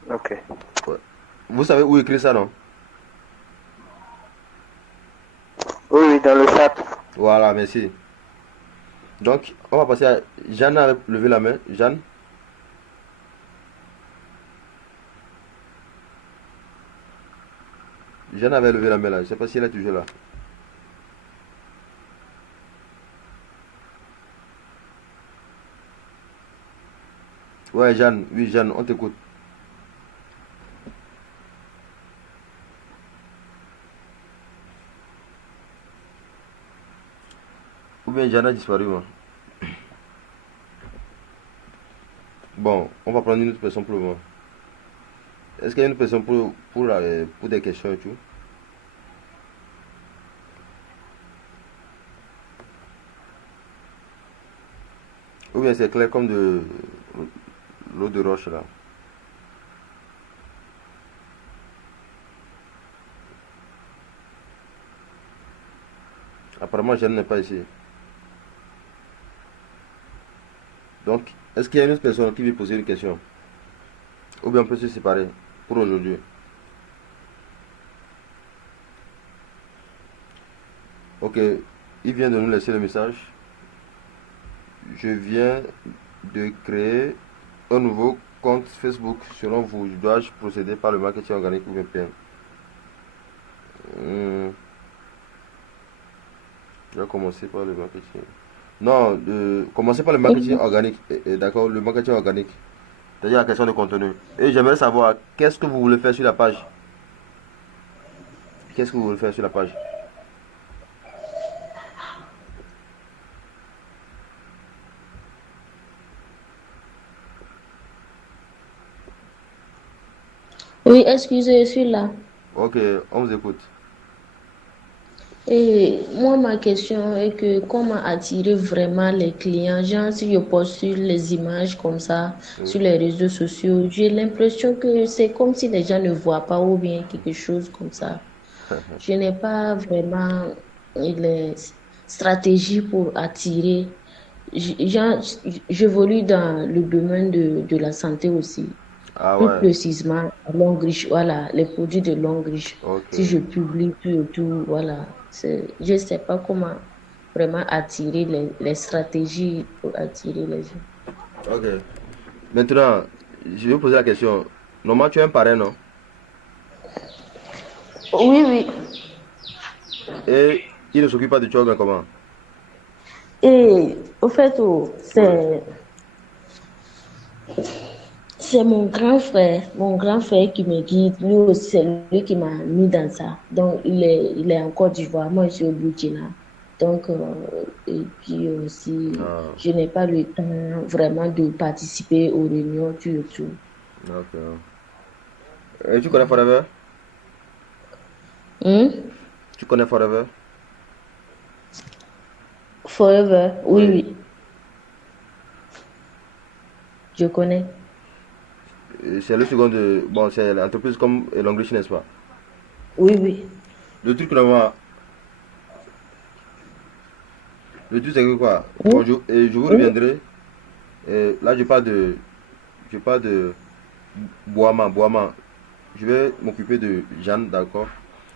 Ok. Ouais. Vous savez où écrire ça, non? Oui, oui, dans le chat. Voilà, merci. Donc, on va passer à... Jeanne a levé la main. Jeanne? Jeanne avait levé la main là. Je sais pas si elle est toujours là. Ouais, Jeanne. Oui, Jeanne, on t'écoute. Ou bien Jeanne a disparu, moi. Bon, on va prendre une autre personne pour le moment. Est-ce qu'il y a une personne pour des questions et tout? Ou bien c'est clair comme de l'eau de roche là. Apparemment, Jeanne n'est pas ici. Donc, est-ce qu'il y a une autre personne qui veut poser une question? Ou bien on peut se séparer pour aujourd'hui. Ok, il vient de nous laisser le message. Je viens de créer un nouveau compte Facebook. Selon vous, dois-je procéder par le marketing organique ou bien PM? Je vais commencer par le marketing. Non, commencer par le marketing organique. D'accord, le marketing organique. C'est-à-dire la question de contenu. Et j'aimerais savoir, qu'est-ce que vous voulez faire sur la page? Qu'est-ce que vous voulez faire sur la page? Oui, excusez, je suis là. Ok, on vous écoute. Et moi, ma question est que comment attirer vraiment les clients? Genre, si je postule les images comme ça Oui. sur les réseaux sociaux, j'ai l'impression que c'est comme si les gens ne voient pas ou bien quelque chose comme ça. Je n'ai pas vraiment les stratégies pour attirer. Genre, j'évolue dans le domaine de la santé aussi. Ah Plus ouais, précisément, longue riche, voilà, les produits de longue riche. ok, Si je publie tout et tout, voilà, je ne sais pas comment vraiment attirer les stratégies pour attirer les gens. ok. Maintenant, je vais vous poser la question. Normalement, tu es un parrain, non? Oui, oui. Et il ne s'occupe pas de toi, bien comment? Et au fait, Ouais. c'est mon grand frère qui me guide. Lui aussi, c'est lui qui m'a mis dans ça. Donc, il est en Côte d'Ivoire. Moi, je suis au Burkina. Donc, et puis aussi, Ah, je n'ai pas le temps vraiment de participer aux réunions, tout et tout. ok. Et tu connais Forever? Hmm? Tu connais Forever? Forever, oui, Oui. oui, je connais. C'est le second de... Bon, c'est l'entreprise comme Longlish, n'est-ce pas? Oui, oui. Le truc, normalement, le truc, c'est que quoi? Hmm? Bon, je vous Hmm? reviendrai. Là, je parle de Boama. Je vais m'occuper de Jeanne, d'accord?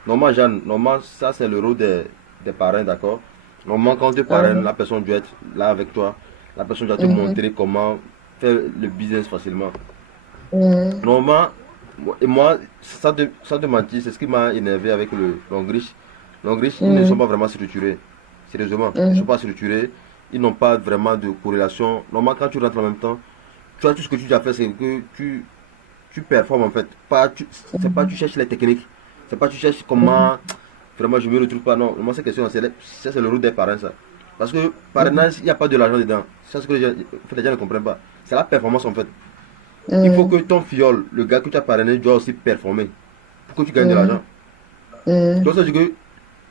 Normalement, Jeanne, normalement, ça, c'est le rôle des parrains, d'accord? Normalement, quand tu Ah, parraines, la personne doit être là avec toi. La personne doit te montrer comment faire le business facilement. Mhm. Normalement, et moi, sans te mentir, c'est ce qui m'a énervé avec l'Hongrie. L'Hongrie, ils ne sont pas vraiment structurés. Sérieusement, ils ne sont pas structurés. Ils n'ont pas vraiment de corrélation. Normalement, quand tu rentres en même temps, tu vois, tout ce que tu dois faire, c'est que tu performes en fait. C'est pas tu cherches les techniques. C'est pas tu cherches comment. Vraiment, je me retrouve pas. Non, moi, c'est question. Ça, c'est le rôle des parents, ça. Parce que parrainage, il n'y a pas de l'argent dedans. C'est ce que les gens ne comprennent pas. C'est la performance en fait. Il faut que ton fiole, le gars que tu as parrainé, doit aussi performer pour que tu gagnes de l'argent. Donc ça veut dire que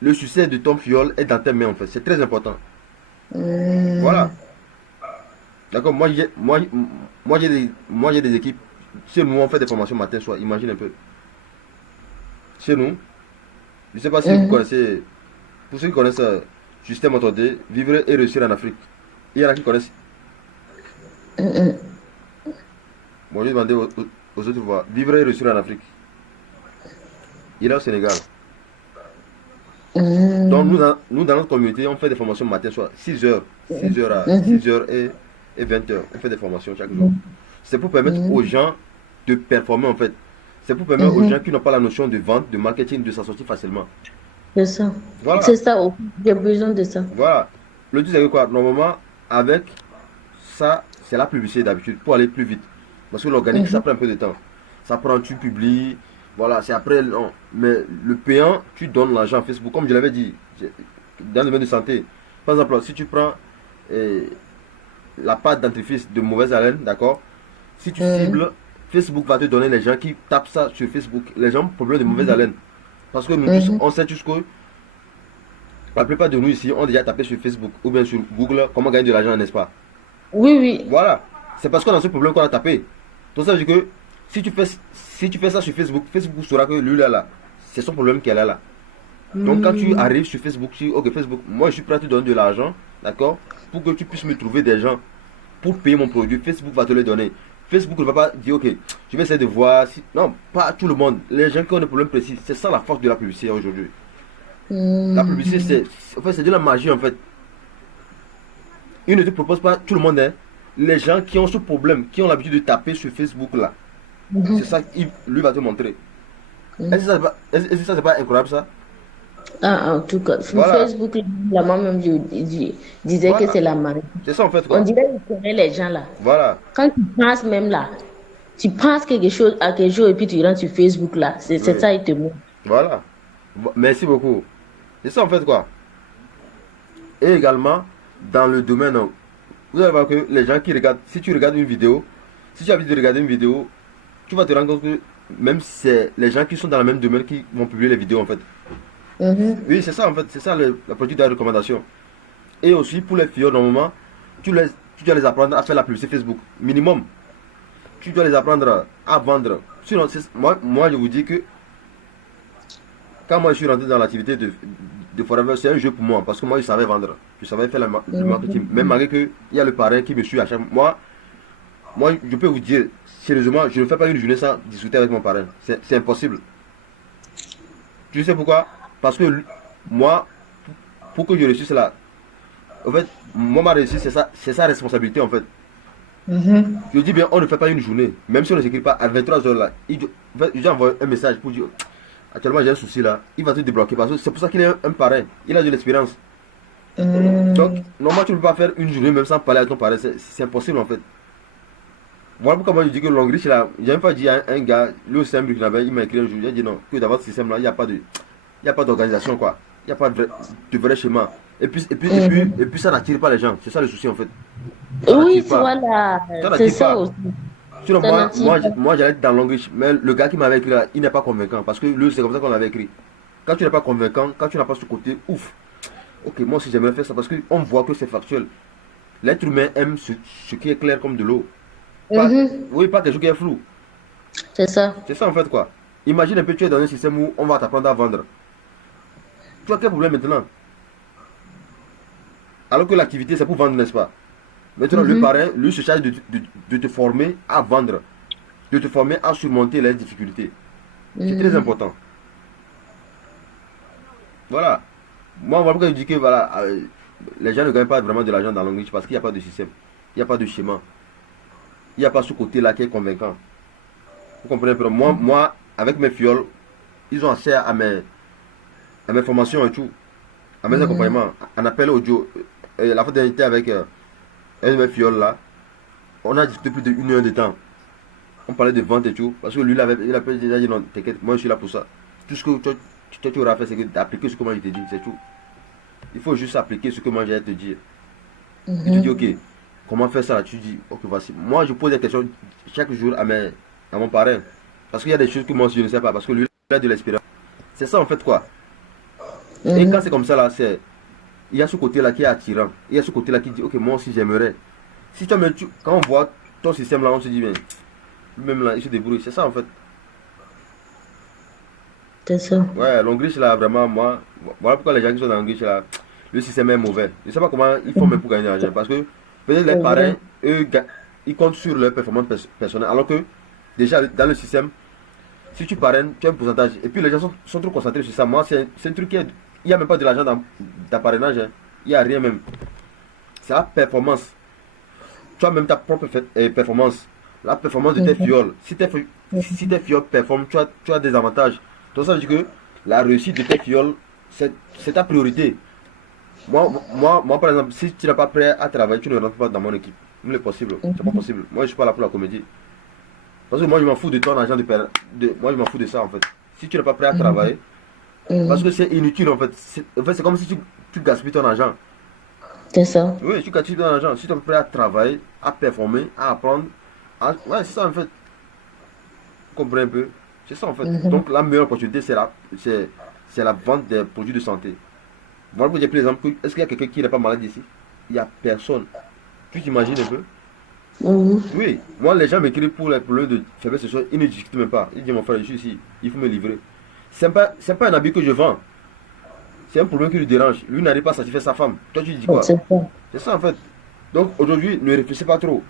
le succès de ton fiole est dans tes mains en fait. C'est très important. Voilà. D'accord, j'ai des équipes. Chez nous, on fait des formations matin, soir. Imagine un peu. Chez nous, je ne sais pas si vous connaissez, pour ceux qui connaissent Système Entendé, vivre et réussir en Afrique. Il y en a qui connaissent. Bon, je vais demander aux autres voir. Vivre et réussir en Afrique. Il est au Sénégal. Donc, nous, dans notre communauté, on fait des formations matin, soir. 6h. 6h et 20h. On fait des formations chaque jour. C'est pour permettre aux gens de performer en fait. C'est pour permettre aux gens qui n'ont pas la notion de vente, de marketing, de s'en sortir facilement. C'est ça. Voilà. C'est ça, j'ai besoin de ça. Voilà. Le truc c'est que quoi, normalement, avec ça, c'est la publicité d'habitude pour aller plus vite. Parce que l'organique, ça prend un peu de temps. Ça prend, tu publies, voilà, c'est après, non. Mais le payant, tu donnes l'argent à Facebook, comme je l'avais dit, dans le domaine de santé. Par exemple, si tu prends la pâte dentifrice de mauvaise haleine, d'accord, si tu cibles, Facebook va te donner les gens qui tapent ça sur Facebook, les gens problème de mauvaise haleine. Parce que nous tous, on sait tous que la plupart de nous ici ont déjà tapé sur Facebook ou bien sur Google comment gagner de l'argent, n'est-ce pas? Oui, oui. Voilà. C'est parce qu'on a ce problème qu'on a tapé. Donc ça veut dire que si tu fais ça sur Facebook, Facebook saura que lui là, c'est son problème qu'elle a là. Donc quand tu arrives sur Facebook, tu dis ok Facebook, moi je suis prêt à te donner de l'argent, d'accord, pour que tu puisses me trouver des gens pour payer mon produit. Facebook va te le donner. Facebook ne va pas dire ok, je vais essayer de voir si. Non, pas tout le monde. Les gens qui ont des problèmes précis, c'est ça la force de la publicité aujourd'hui. La publicité, c'est de la magie en fait. Il ne te propose pas tout le monde, hein. Les gens qui ont ce problème, qui ont l'habitude de taper sur Facebook là, c'est ça qu'il lui va te montrer. Est-ce que ça c'est pas incroyable ça? Ah, en tout cas, sur Voilà. Facebook, là, moi-même, je disais Voilà. que c'est la marée. C'est ça en fait quoi. On dirait qu'il connaît les gens là. Voilà. Quand tu penses même là, tu penses quelque chose à quelque chose et puis tu rentres sur Facebook là, c'est ça, il te montre. Voilà. Merci beaucoup. C'est ça en fait quoi. Et également, dans le domaine, vous allez voir que les gens qui regardent, si tu regardes une vidéo, si tu as envie de regarder une vidéo, tu vas te rendre compte que même si c'est les gens qui sont dans le même domaine qui vont publier les vidéos en fait. Oui, c'est ça en fait, c'est ça la politique de la recommandation. Et aussi pour les filles, normalement, tu dois les apprendre à faire la publicité Facebook, minimum. Tu dois les apprendre à vendre. Sinon, moi je vous dis que quand moi je suis rentré dans l'activité de Forever, c'est un jeu pour moi parce que moi je savais vendre, je savais faire le marketing. Même malgré qu'il y a le parrain qui me suit à chaque moi, je peux vous dire, sérieusement, je ne fais pas une journée sans discuter avec mon parrain. C'est impossible. Tu sais pourquoi? Parce que moi, pour que je réussisse là, en fait, moi ma réussite, c'est sa responsabilité en fait. Je dis bien, on ne fait pas une journée, même si on ne s'écrit pas à 23h là. Je dois envoyer un message pour dire actuellement j'ai un souci là, il va te débloquer parce que c'est pour ça qu'il est un parrain, il a de l'expérience. Donc, normalement tu ne peux pas faire une journée même sans parler à ton parrain, c'est impossible en fait. Voilà pourquoi moi je dis que l'Hongrie, j'ai même pas dit à un gars, lui aussi un Burkinabé, il m'a écrit un jour, il a dit non, que dans votre système là, il n'y a pas d'organisation quoi, il n'y a pas de vrai schéma. Et puis ça n'attire pas les gens, c'est ça le souci en fait. Oui, voilà, c'est ça aussi. Sinon, moi j'allais être dans l'Hongrie, mais le gars qui m'avait écrit là, il n'est pas convaincant parce que lui c'est comme ça qu'on avait écrit. Quand tu n'es pas convaincant, quand tu n'as pas ce côté, ouf, ok, moi aussi j'aimerais faire ça parce qu'on voit que c'est factuel. L'être humain aime ce qui est clair comme de l'eau. Oui, pas quelque chose qui est flou. C'est ça. C'est ça en fait quoi. Imagine un peu, tu es dans un système où on va t'apprendre à vendre. Tu as quel problème maintenant? Alors que l'activité c'est pour vendre, n'est-ce pas? Maintenant le parrain, lui se charge de te former à vendre, de te former à surmonter les difficultés. C'est très important. Voilà. Moi, pourquoi je dis que voilà, les gens ne gagnent pas vraiment de l'argent dans l'Hongrie parce qu'il n'y a pas de système. Il n'y a pas de schéma. Il n'y a pas ce côté-là qui est convaincant. Vous comprenez? Moi, avec mes fioles, ils ont accès à mes formations et tout, à mes accompagnements, en appel audio. La fois dernière, avec un de mes fioles là, on a discuté plus d'une heure de temps. On parlait de vente et tout, parce que lui, il avait déjà dit non, t'inquiète, moi je suis là pour ça. Tout ce que tu auras fait, c'est d'appliquer ce que moi je t'ai dit, c'est tout. Il faut juste appliquer ce que moi j'ai à te dire. Et tu dis, ok, comment faire ça là? Tu dis, ok, voici. Moi, je pose des questions chaque jour à mon parrain. Parce qu'il y a des choses que moi je ne sais pas, parce que lui, il a de l'expérience. C'est ça en fait quoi. Et quand c'est comme ça là, il y a ce côté-là qui est attirant. Il y a ce côté-là qui dit, ok, moi aussi j'aimerais. Si quand on voit ton système là, on se dit, mais lui-même là, il se débrouille. C'est ça en fait. C'est ça. Ouais, l'Hongrie là, vraiment, moi, voilà pourquoi les gens qui sont dans l'Hongrie là, le système est mauvais. Je ne sais pas comment ils font même pour gagner de l'argent. Parce que peut-être les parrains, eux, ils comptent sur leur performance personnelle. Alors que déjà dans le système, si tu parraines, tu as un pourcentage. Et puis les gens sont trop concentrés sur ça. Moi, c'est un truc il n'y a même pas de l'argent dans parrainage. Hein. Il n'y a rien même. C'est la performance. Tu as même ta propre performance. La performance de tes fioles. Si tes fioles performent, tu as des avantages. Donc ça veut dire que la réussite de tes fioles, c'est ta priorité. Moi, par exemple, si tu n'es pas prêt à travailler, tu ne rentres pas dans mon équipe. Il est possible. C'est pas possible. Moi, je suis pas là pour la comédie. Parce que moi, je m'en fous de ton argent moi, je m'en fous de ça, en fait. Si tu n'es pas prêt à travailler, parce que c'est inutile, en fait. C'est comme si tu gaspilles ton argent. C'est ça. Oui, tu gaspilles ton argent. Si tu es prêt à travailler, à performer, à apprendre, ouais, c'est ça, en fait. Vous comprenez un peu? C'est ça, en fait. Donc, la meilleure opportunité, c'est la vente des produits de santé. Voilà pour dire, par exemple, est-ce qu'il y a quelqu'un qui n'est pas malade ici? Il n'y a personne. Tu t'imagines un peu? Oui, moi les gens m'écrivent pour les problèmes de faiblesse sexuelle, ils ne discutent même pas. Ils disent mon frère, je suis ici, il faut me livrer. C'est pas un habit que je vends. C'est un problème qui lui dérange. Lui n'arrive pas à satisfaire sa femme. Toi tu dis quoi? C'est ça en fait. Donc aujourd'hui, ne réfléchissez pas trop.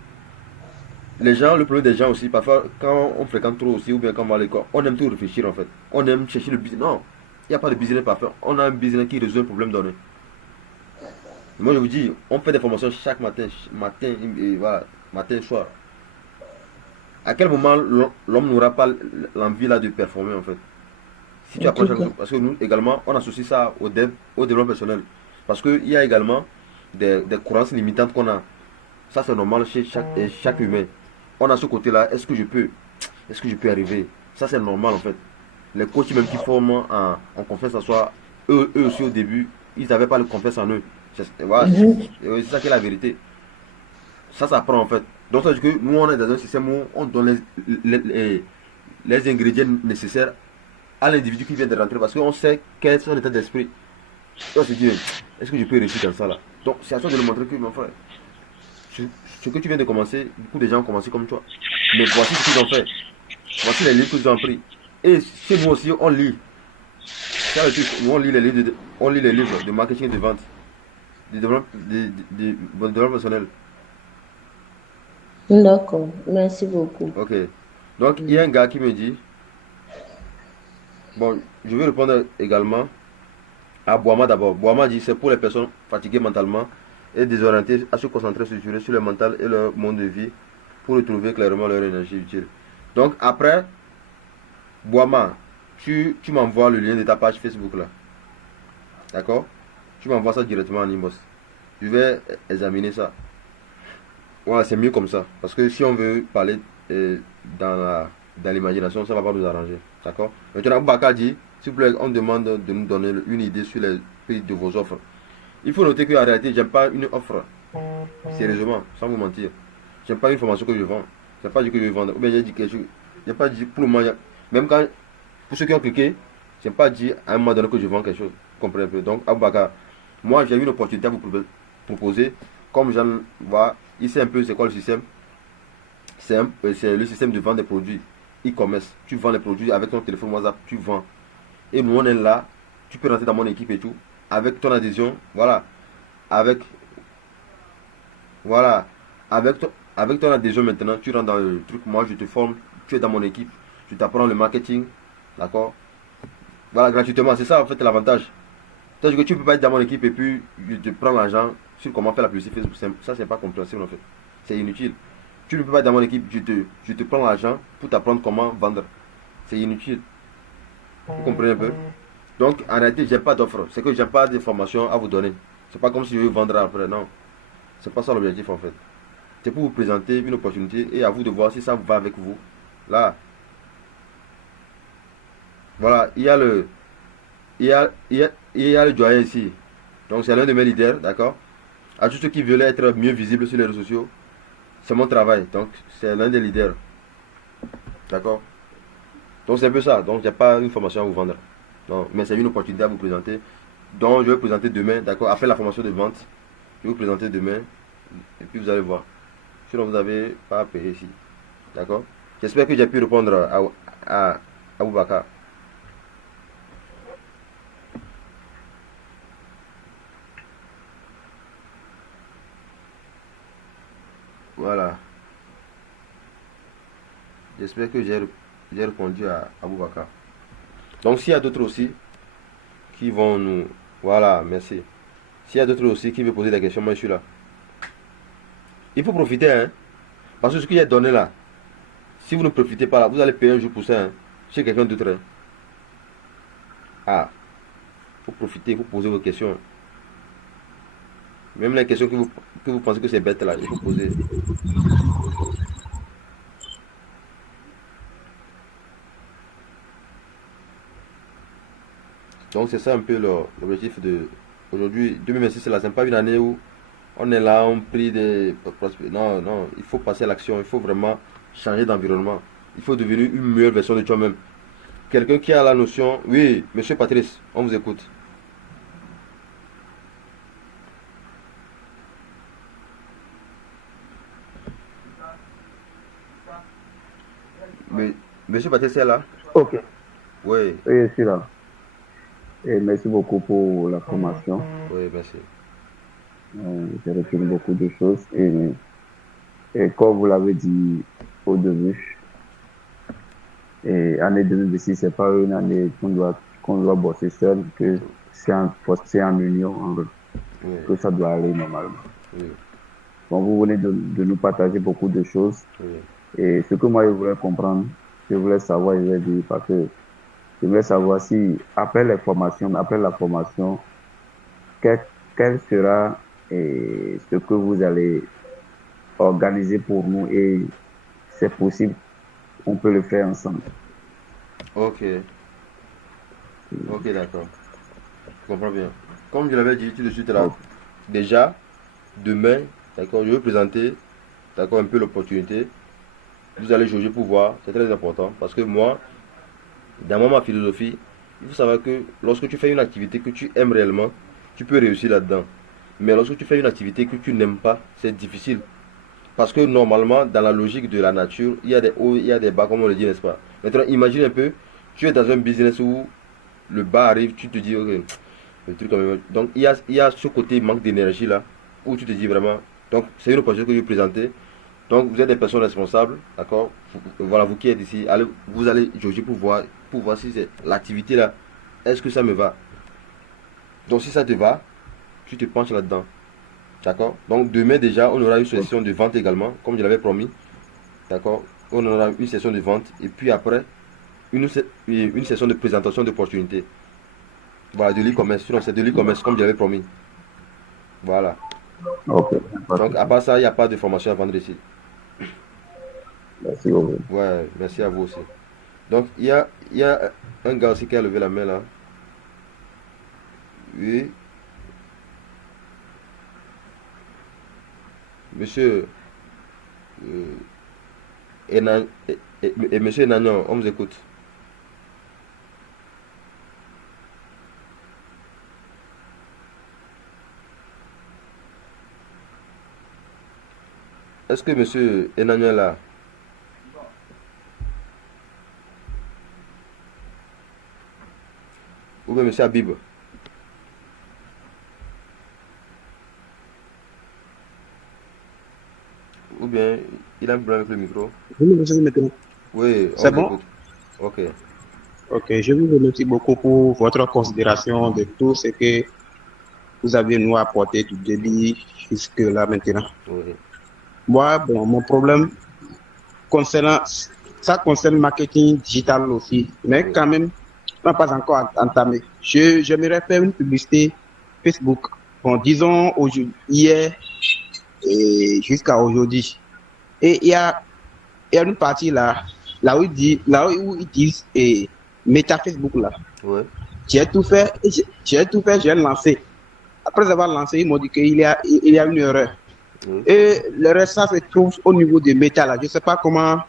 Les gens, le problème des gens aussi, parfois quand on fréquente trop aussi, ou bien quand on va à l'école, on aime tout réfléchir en fait. On aime chercher le business. Non, il n'y a pas de business parfait. On a un business qui résout un problème donné. Moi je vous dis, on fait des formations chaque matin, et voilà, matin et soir. À quel moment l'homme n'aura pas l'envie là de performer en fait? Si tu apprends chaque jour, parce que nous également, on associe ça au développement personnel. Parce qu'il y a également des croyances limitantes qu'on a. Ça c'est normal chez chaque humain. On a ce côté-là, est-ce que je peux arriver? Ça c'est normal en fait. Les coachs même qui forment en confiance en soi, eux aussi au début, ils n'avaient pas de confiance en eux. Voilà, c'est ça qui est la vérité. Ça s'apprend en fait. Donc ça veut dire que nous on est dans un système où on donne les ingrédients nécessaires à l'individu qui vient de rentrer parce qu'on sait quel est son état d'esprit. Et on se dit, est-ce que je peux réussir dans ça là? Donc c'est à toi de le montrer que mon frère, ce que tu viens de commencer, beaucoup de gens ont commencé comme toi. Mais voici ce qu'ils ont fait. Voici les livres qu'ils ont pris. Et chez nous aussi on lit. Nous on lit les livres de marketing et de vente. De développement personnel. D'accord, merci beaucoup. Ok. Donc, il y a un gars qui me dit, bon, je vais répondre également à Boama d'abord. Boama dit, c'est pour les personnes fatiguées mentalement et désorientées à se concentrer sur le mental et leur monde de vie pour retrouver clairement leur énergie utile. Donc, après, Boama, tu m'envoies le lien de ta page Facebook là. D'accord? Tu m'envoies ça directement en inbox. Je vais examiner ça. Ouais, c'est mieux comme ça. Parce que si on veut parler dans l'imagination, ça ne va pas nous arranger. D'accord? Maintenant, Baka dit, s'il vous plaît, on demande de nous donner une idée sur les prix de vos offres. Il faut noter qu'en réalité, j'aime pas une offre. Sérieusement, sans vous mentir. J'aime pas une formation que je vends. Je n'ai pas dit que je vais vendre. Ou bien j'ai dit quelque chose. J'ai pas dit pour le moment. Même quand, pour ceux qui ont cliqué, je n'ai pas dit à un moment donné que je vends quelque chose. Vous comprenez un peu. Donc, Aboubacar, moi j'ai eu une opportunité à vous proposer. Comme j'en vois, ici un peu c'est quoi le système? C'est le système de vente des produits e-commerce. Tu vends les produits avec ton téléphone WhatsApp, tu vends. Et nous on est là, tu peux rentrer dans mon équipe et tout. Avec ton adhésion, voilà. Avec ton adhésion maintenant, tu rentres dans le truc. Moi je te forme, tu es dans mon équipe. Je t'apprends le marketing, d'accord? Voilà, gratuitement, c'est ça en fait l'avantage. C'est-à-dire que tu peux pas être dans mon équipe et puis je te prends l'argent sur comment faire la publicité Facebook. Ça c'est pas compréhensible en fait. C'est inutile. Tu ne peux pas dans mon équipe, je te prends l'argent pour t'apprendre comment vendre. C'est inutile. Vous comprenez un peu? Donc, en réalité, j'ai pas d'offre. C'est que j'ai pas de formation à vous donner. C'est pas comme si je veux vendre après, non. C'est pas ça l'objectif en fait. C'est pour vous présenter une opportunité et à vous de voir si ça va avec vous. Là. Voilà, il y a le doyen ici. Donc c'est l'un de mes leaders, d'accord? À tous ceux qui veulent être mieux visibles sur les réseaux sociaux, c'est mon travail. Donc c'est l'un des leaders. D'accord? Donc c'est un peu ça. Donc j'ai pas une formation à vous vendre. Non, mais c'est une opportunité à vous présenter. Donc je vais vous présenter demain, d'accord? Après la formation de vente, je vais vous présenter demain. Et puis vous allez voir. Sinon vous n'avez pas à payer ici. D'accord? J'espère que j'ai pu répondre à Aboubakar. Voilà. J'espère que j'ai répondu à Aboubakar. Donc s'il y a d'autres aussi qui vont nous... Voilà, merci. S'il y a d'autres aussi qui veulent poser des questions, moi je suis là. Il faut profiter, hein. Parce que ce qu'il y a donné là, si vous ne profitez pas là, vous allez payer un jour pour ça, hein, chez quelqu'un d'autre. Hein. Ah, il faut profiter, il faut poser vos questions. Même les questions que vous pensez que c'est bête là, il faut poser. Donc c'est ça un peu l'objectif de aujourd'hui. 2026 c'est pas une année où on est là, on prie des... Non, non, il faut passer à l'action, il faut vraiment changer d'environnement. Il faut devenir une meilleure version de toi-même. Quelqu'un qui a la notion... Oui, monsieur Patrice, on vous écoute. Mais, monsieur Patrice est là? Ok, Oui, oui, je suis là. Et merci beaucoup pour la formation. oui, merci. J'ai retenu beaucoup de choses. Et comme vous l'avez dit au début, année 2026, c'est pas une année qu'on doit bosser seul, que c'est en union, Oui, que ça doit aller normalement. oui, Bon, vous venez de nous partager beaucoup de choses. oui. Et ce que moi, je voulais comprendre, je voulais savoir, je vais dire, parce que je voulais savoir si, après la formation, quel sera ce que vous allez organiser pour nous et c'est possible, on peut le faire ensemble. Ok, ok, d'accord. Je comprends bien. Comme je l'avais dit tout de suite là, Ok. déjà, demain, d'accord, je vais présenter, d'accord, un peu l'opportunité. Vous allez juger pour voir, c'est très important. Parce que moi, dans ma philosophie, il faut savoir que lorsque tu fais une activité que tu aimes réellement, tu peux réussir là-dedans. Mais lorsque tu fais une activité que tu n'aimes pas, c'est difficile. Parce que normalement, dans la logique de la nature, il y a des hauts, il y a des bas, comme on le dit, n'est-ce pas? Maintenant, imagine un peu, tu es dans un business où le bas arrive, tu te dis, ok, le truc quand même. Donc, il y a ce côté manque d'énergie là, où tu te dis vraiment. Donc, c'est une opportunité que je vais présenter. Donc, vous êtes des personnes responsables, d'accord? Voilà, vous qui êtes ici, vous allez jauger pour voir si c'est l'activité là, est-ce que ça me va? Donc, si ça te va, tu te penches là-dedans, d'accord? Donc, demain déjà, on aura une session de vente également, comme je l'avais promis, d'accord? On aura une session de vente et puis après, une session de présentation d'opportunités. Voilà, de l'e-commerce, sinon c'est de l'e-commerce, comme je l'avais promis. Voilà. Ok. Donc, à part ça, il n'y a pas de formation à vendre ici. Merci beaucoup. Ouais, merci à vous aussi. Donc, il y a un gars aussi qui a levé la main là. Oui, monsieur Enan- et monsieur Nagnon, on vous écoute. Est-ce que monsieur Enagnon est là? Ou bien monsieur Habib? Ou bien il a un problème avec le micro? Vous me recevez maintenant. Oui, on C'est vous bon? écoute. Ok. Ok, je vous remercie beaucoup pour votre considération de tout ce que vous avez nous apporté du début jusque là maintenant. Oui. moi, bon, mon problème concernant, ça concerne le marketing digital aussi, mais Oui. quand même, on n'a pas encore entamé. J'aimerais faire une publicité Facebook. Bon, disons hier et jusqu'à aujourd'hui. Et il y a une partie là où ils disent Meta Facebook là. Ouais. J'ai tout fait, j'ai lancé. Après avoir lancé, ils m'ont dit il y a une erreur. Oui. Et l'erreur, ça se trouve au niveau de Meta là. Je ne sais pas comment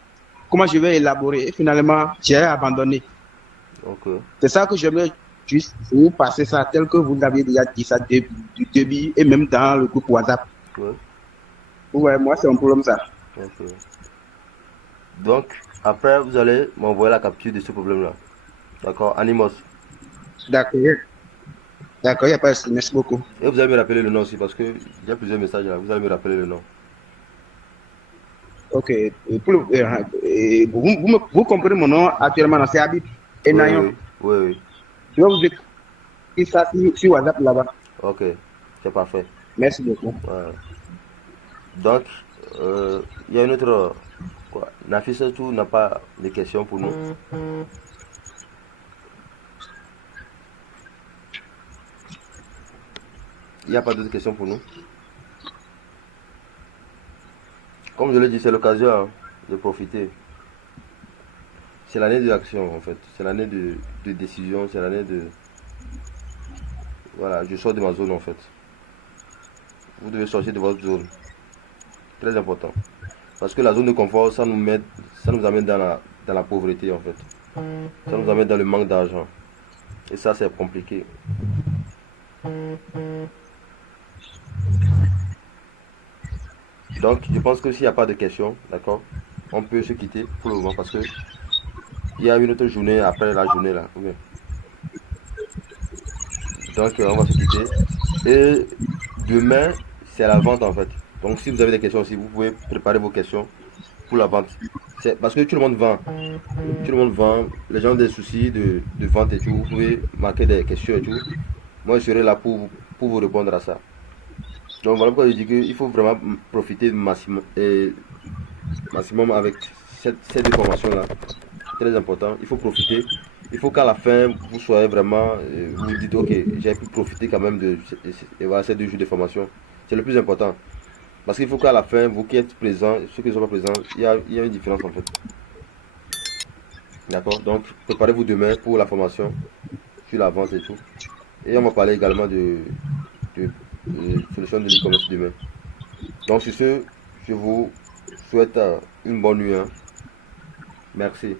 je vais élaborer. Et finalement, j'ai abandonné. Ok. C'est ça que j'aimerais juste vous passer ça tel que vous aviez déjà dit ça du début et même dans le groupe WhatsApp. Ouais. Ouais, moi, c'est un problème ça. Ok. Donc, après, vous allez m'envoyer la capture de ce problème-là. D'accord? Animos. D'accord. D'accord, il n'y a pas de souci. Merci beaucoup. Et vous allez me rappeler le nom aussi parce que il y a plusieurs messages là. Vous allez me rappeler le nom. Ok. Vous comprenez mon nom actuellement, c'est Habib et Oui, Nayon. oui. Oui, oui. Je vais vous écrire ça sur WhatsApp là-bas. Ok. C'est parfait. Merci beaucoup. Ouais. Donc, il y a une autre. Quoi? Nafisa tout n'a pas de questions pour nous. Il n'y a pas d'autres questions pour nous. Comme je l'ai dit, c'est l'occasion hein, de profiter. C'est l'année de l'action en fait. C'est l'année de décision. C'est l'année de. Voilà, je sors de ma zone en fait. Vous devez sortir de votre zone. Très important. Parce que la zone de confort, ça nous amène dans la pauvreté en fait. Ça nous amène dans le manque d'argent. Et ça, c'est compliqué. Donc, je pense que s'il n'y a pas de questions, d'accord, on peut se quitter pour le moment parce que il y a une autre journée après la journée là. Oui. Donc, on va se quitter. Et demain, c'est la vente en fait. Donc, si vous avez des questions aussi, vous pouvez préparer vos questions pour la vente. C'est parce que tout le monde vend. Tout le monde vend. Les gens ont des soucis de vente et tout. Vous pouvez marquer des questions et tout. Moi, je serai là pour vous répondre à ça. Donc, voilà pourquoi je dis qu'il faut vraiment profiter maximum avec cette information-là. C'est très important. Il faut profiter. Il faut qu'à la fin, vous soyez vraiment. Vous vous dites, ok, j'ai pu profiter quand même de voilà, ces 2 jours de formation. C'est le plus important. Parce qu'il faut qu'à la fin, vous qui êtes présents, ceux qui ne sont pas présents, il y a une différence en fait. D'accord? Donc, préparez-vous demain pour la formation sur la vente et tout. Et on va parler également de solutions de l'e-commerce demain. Donc, sur ce, je vous souhaite une bonne nuit. Hein. Merci.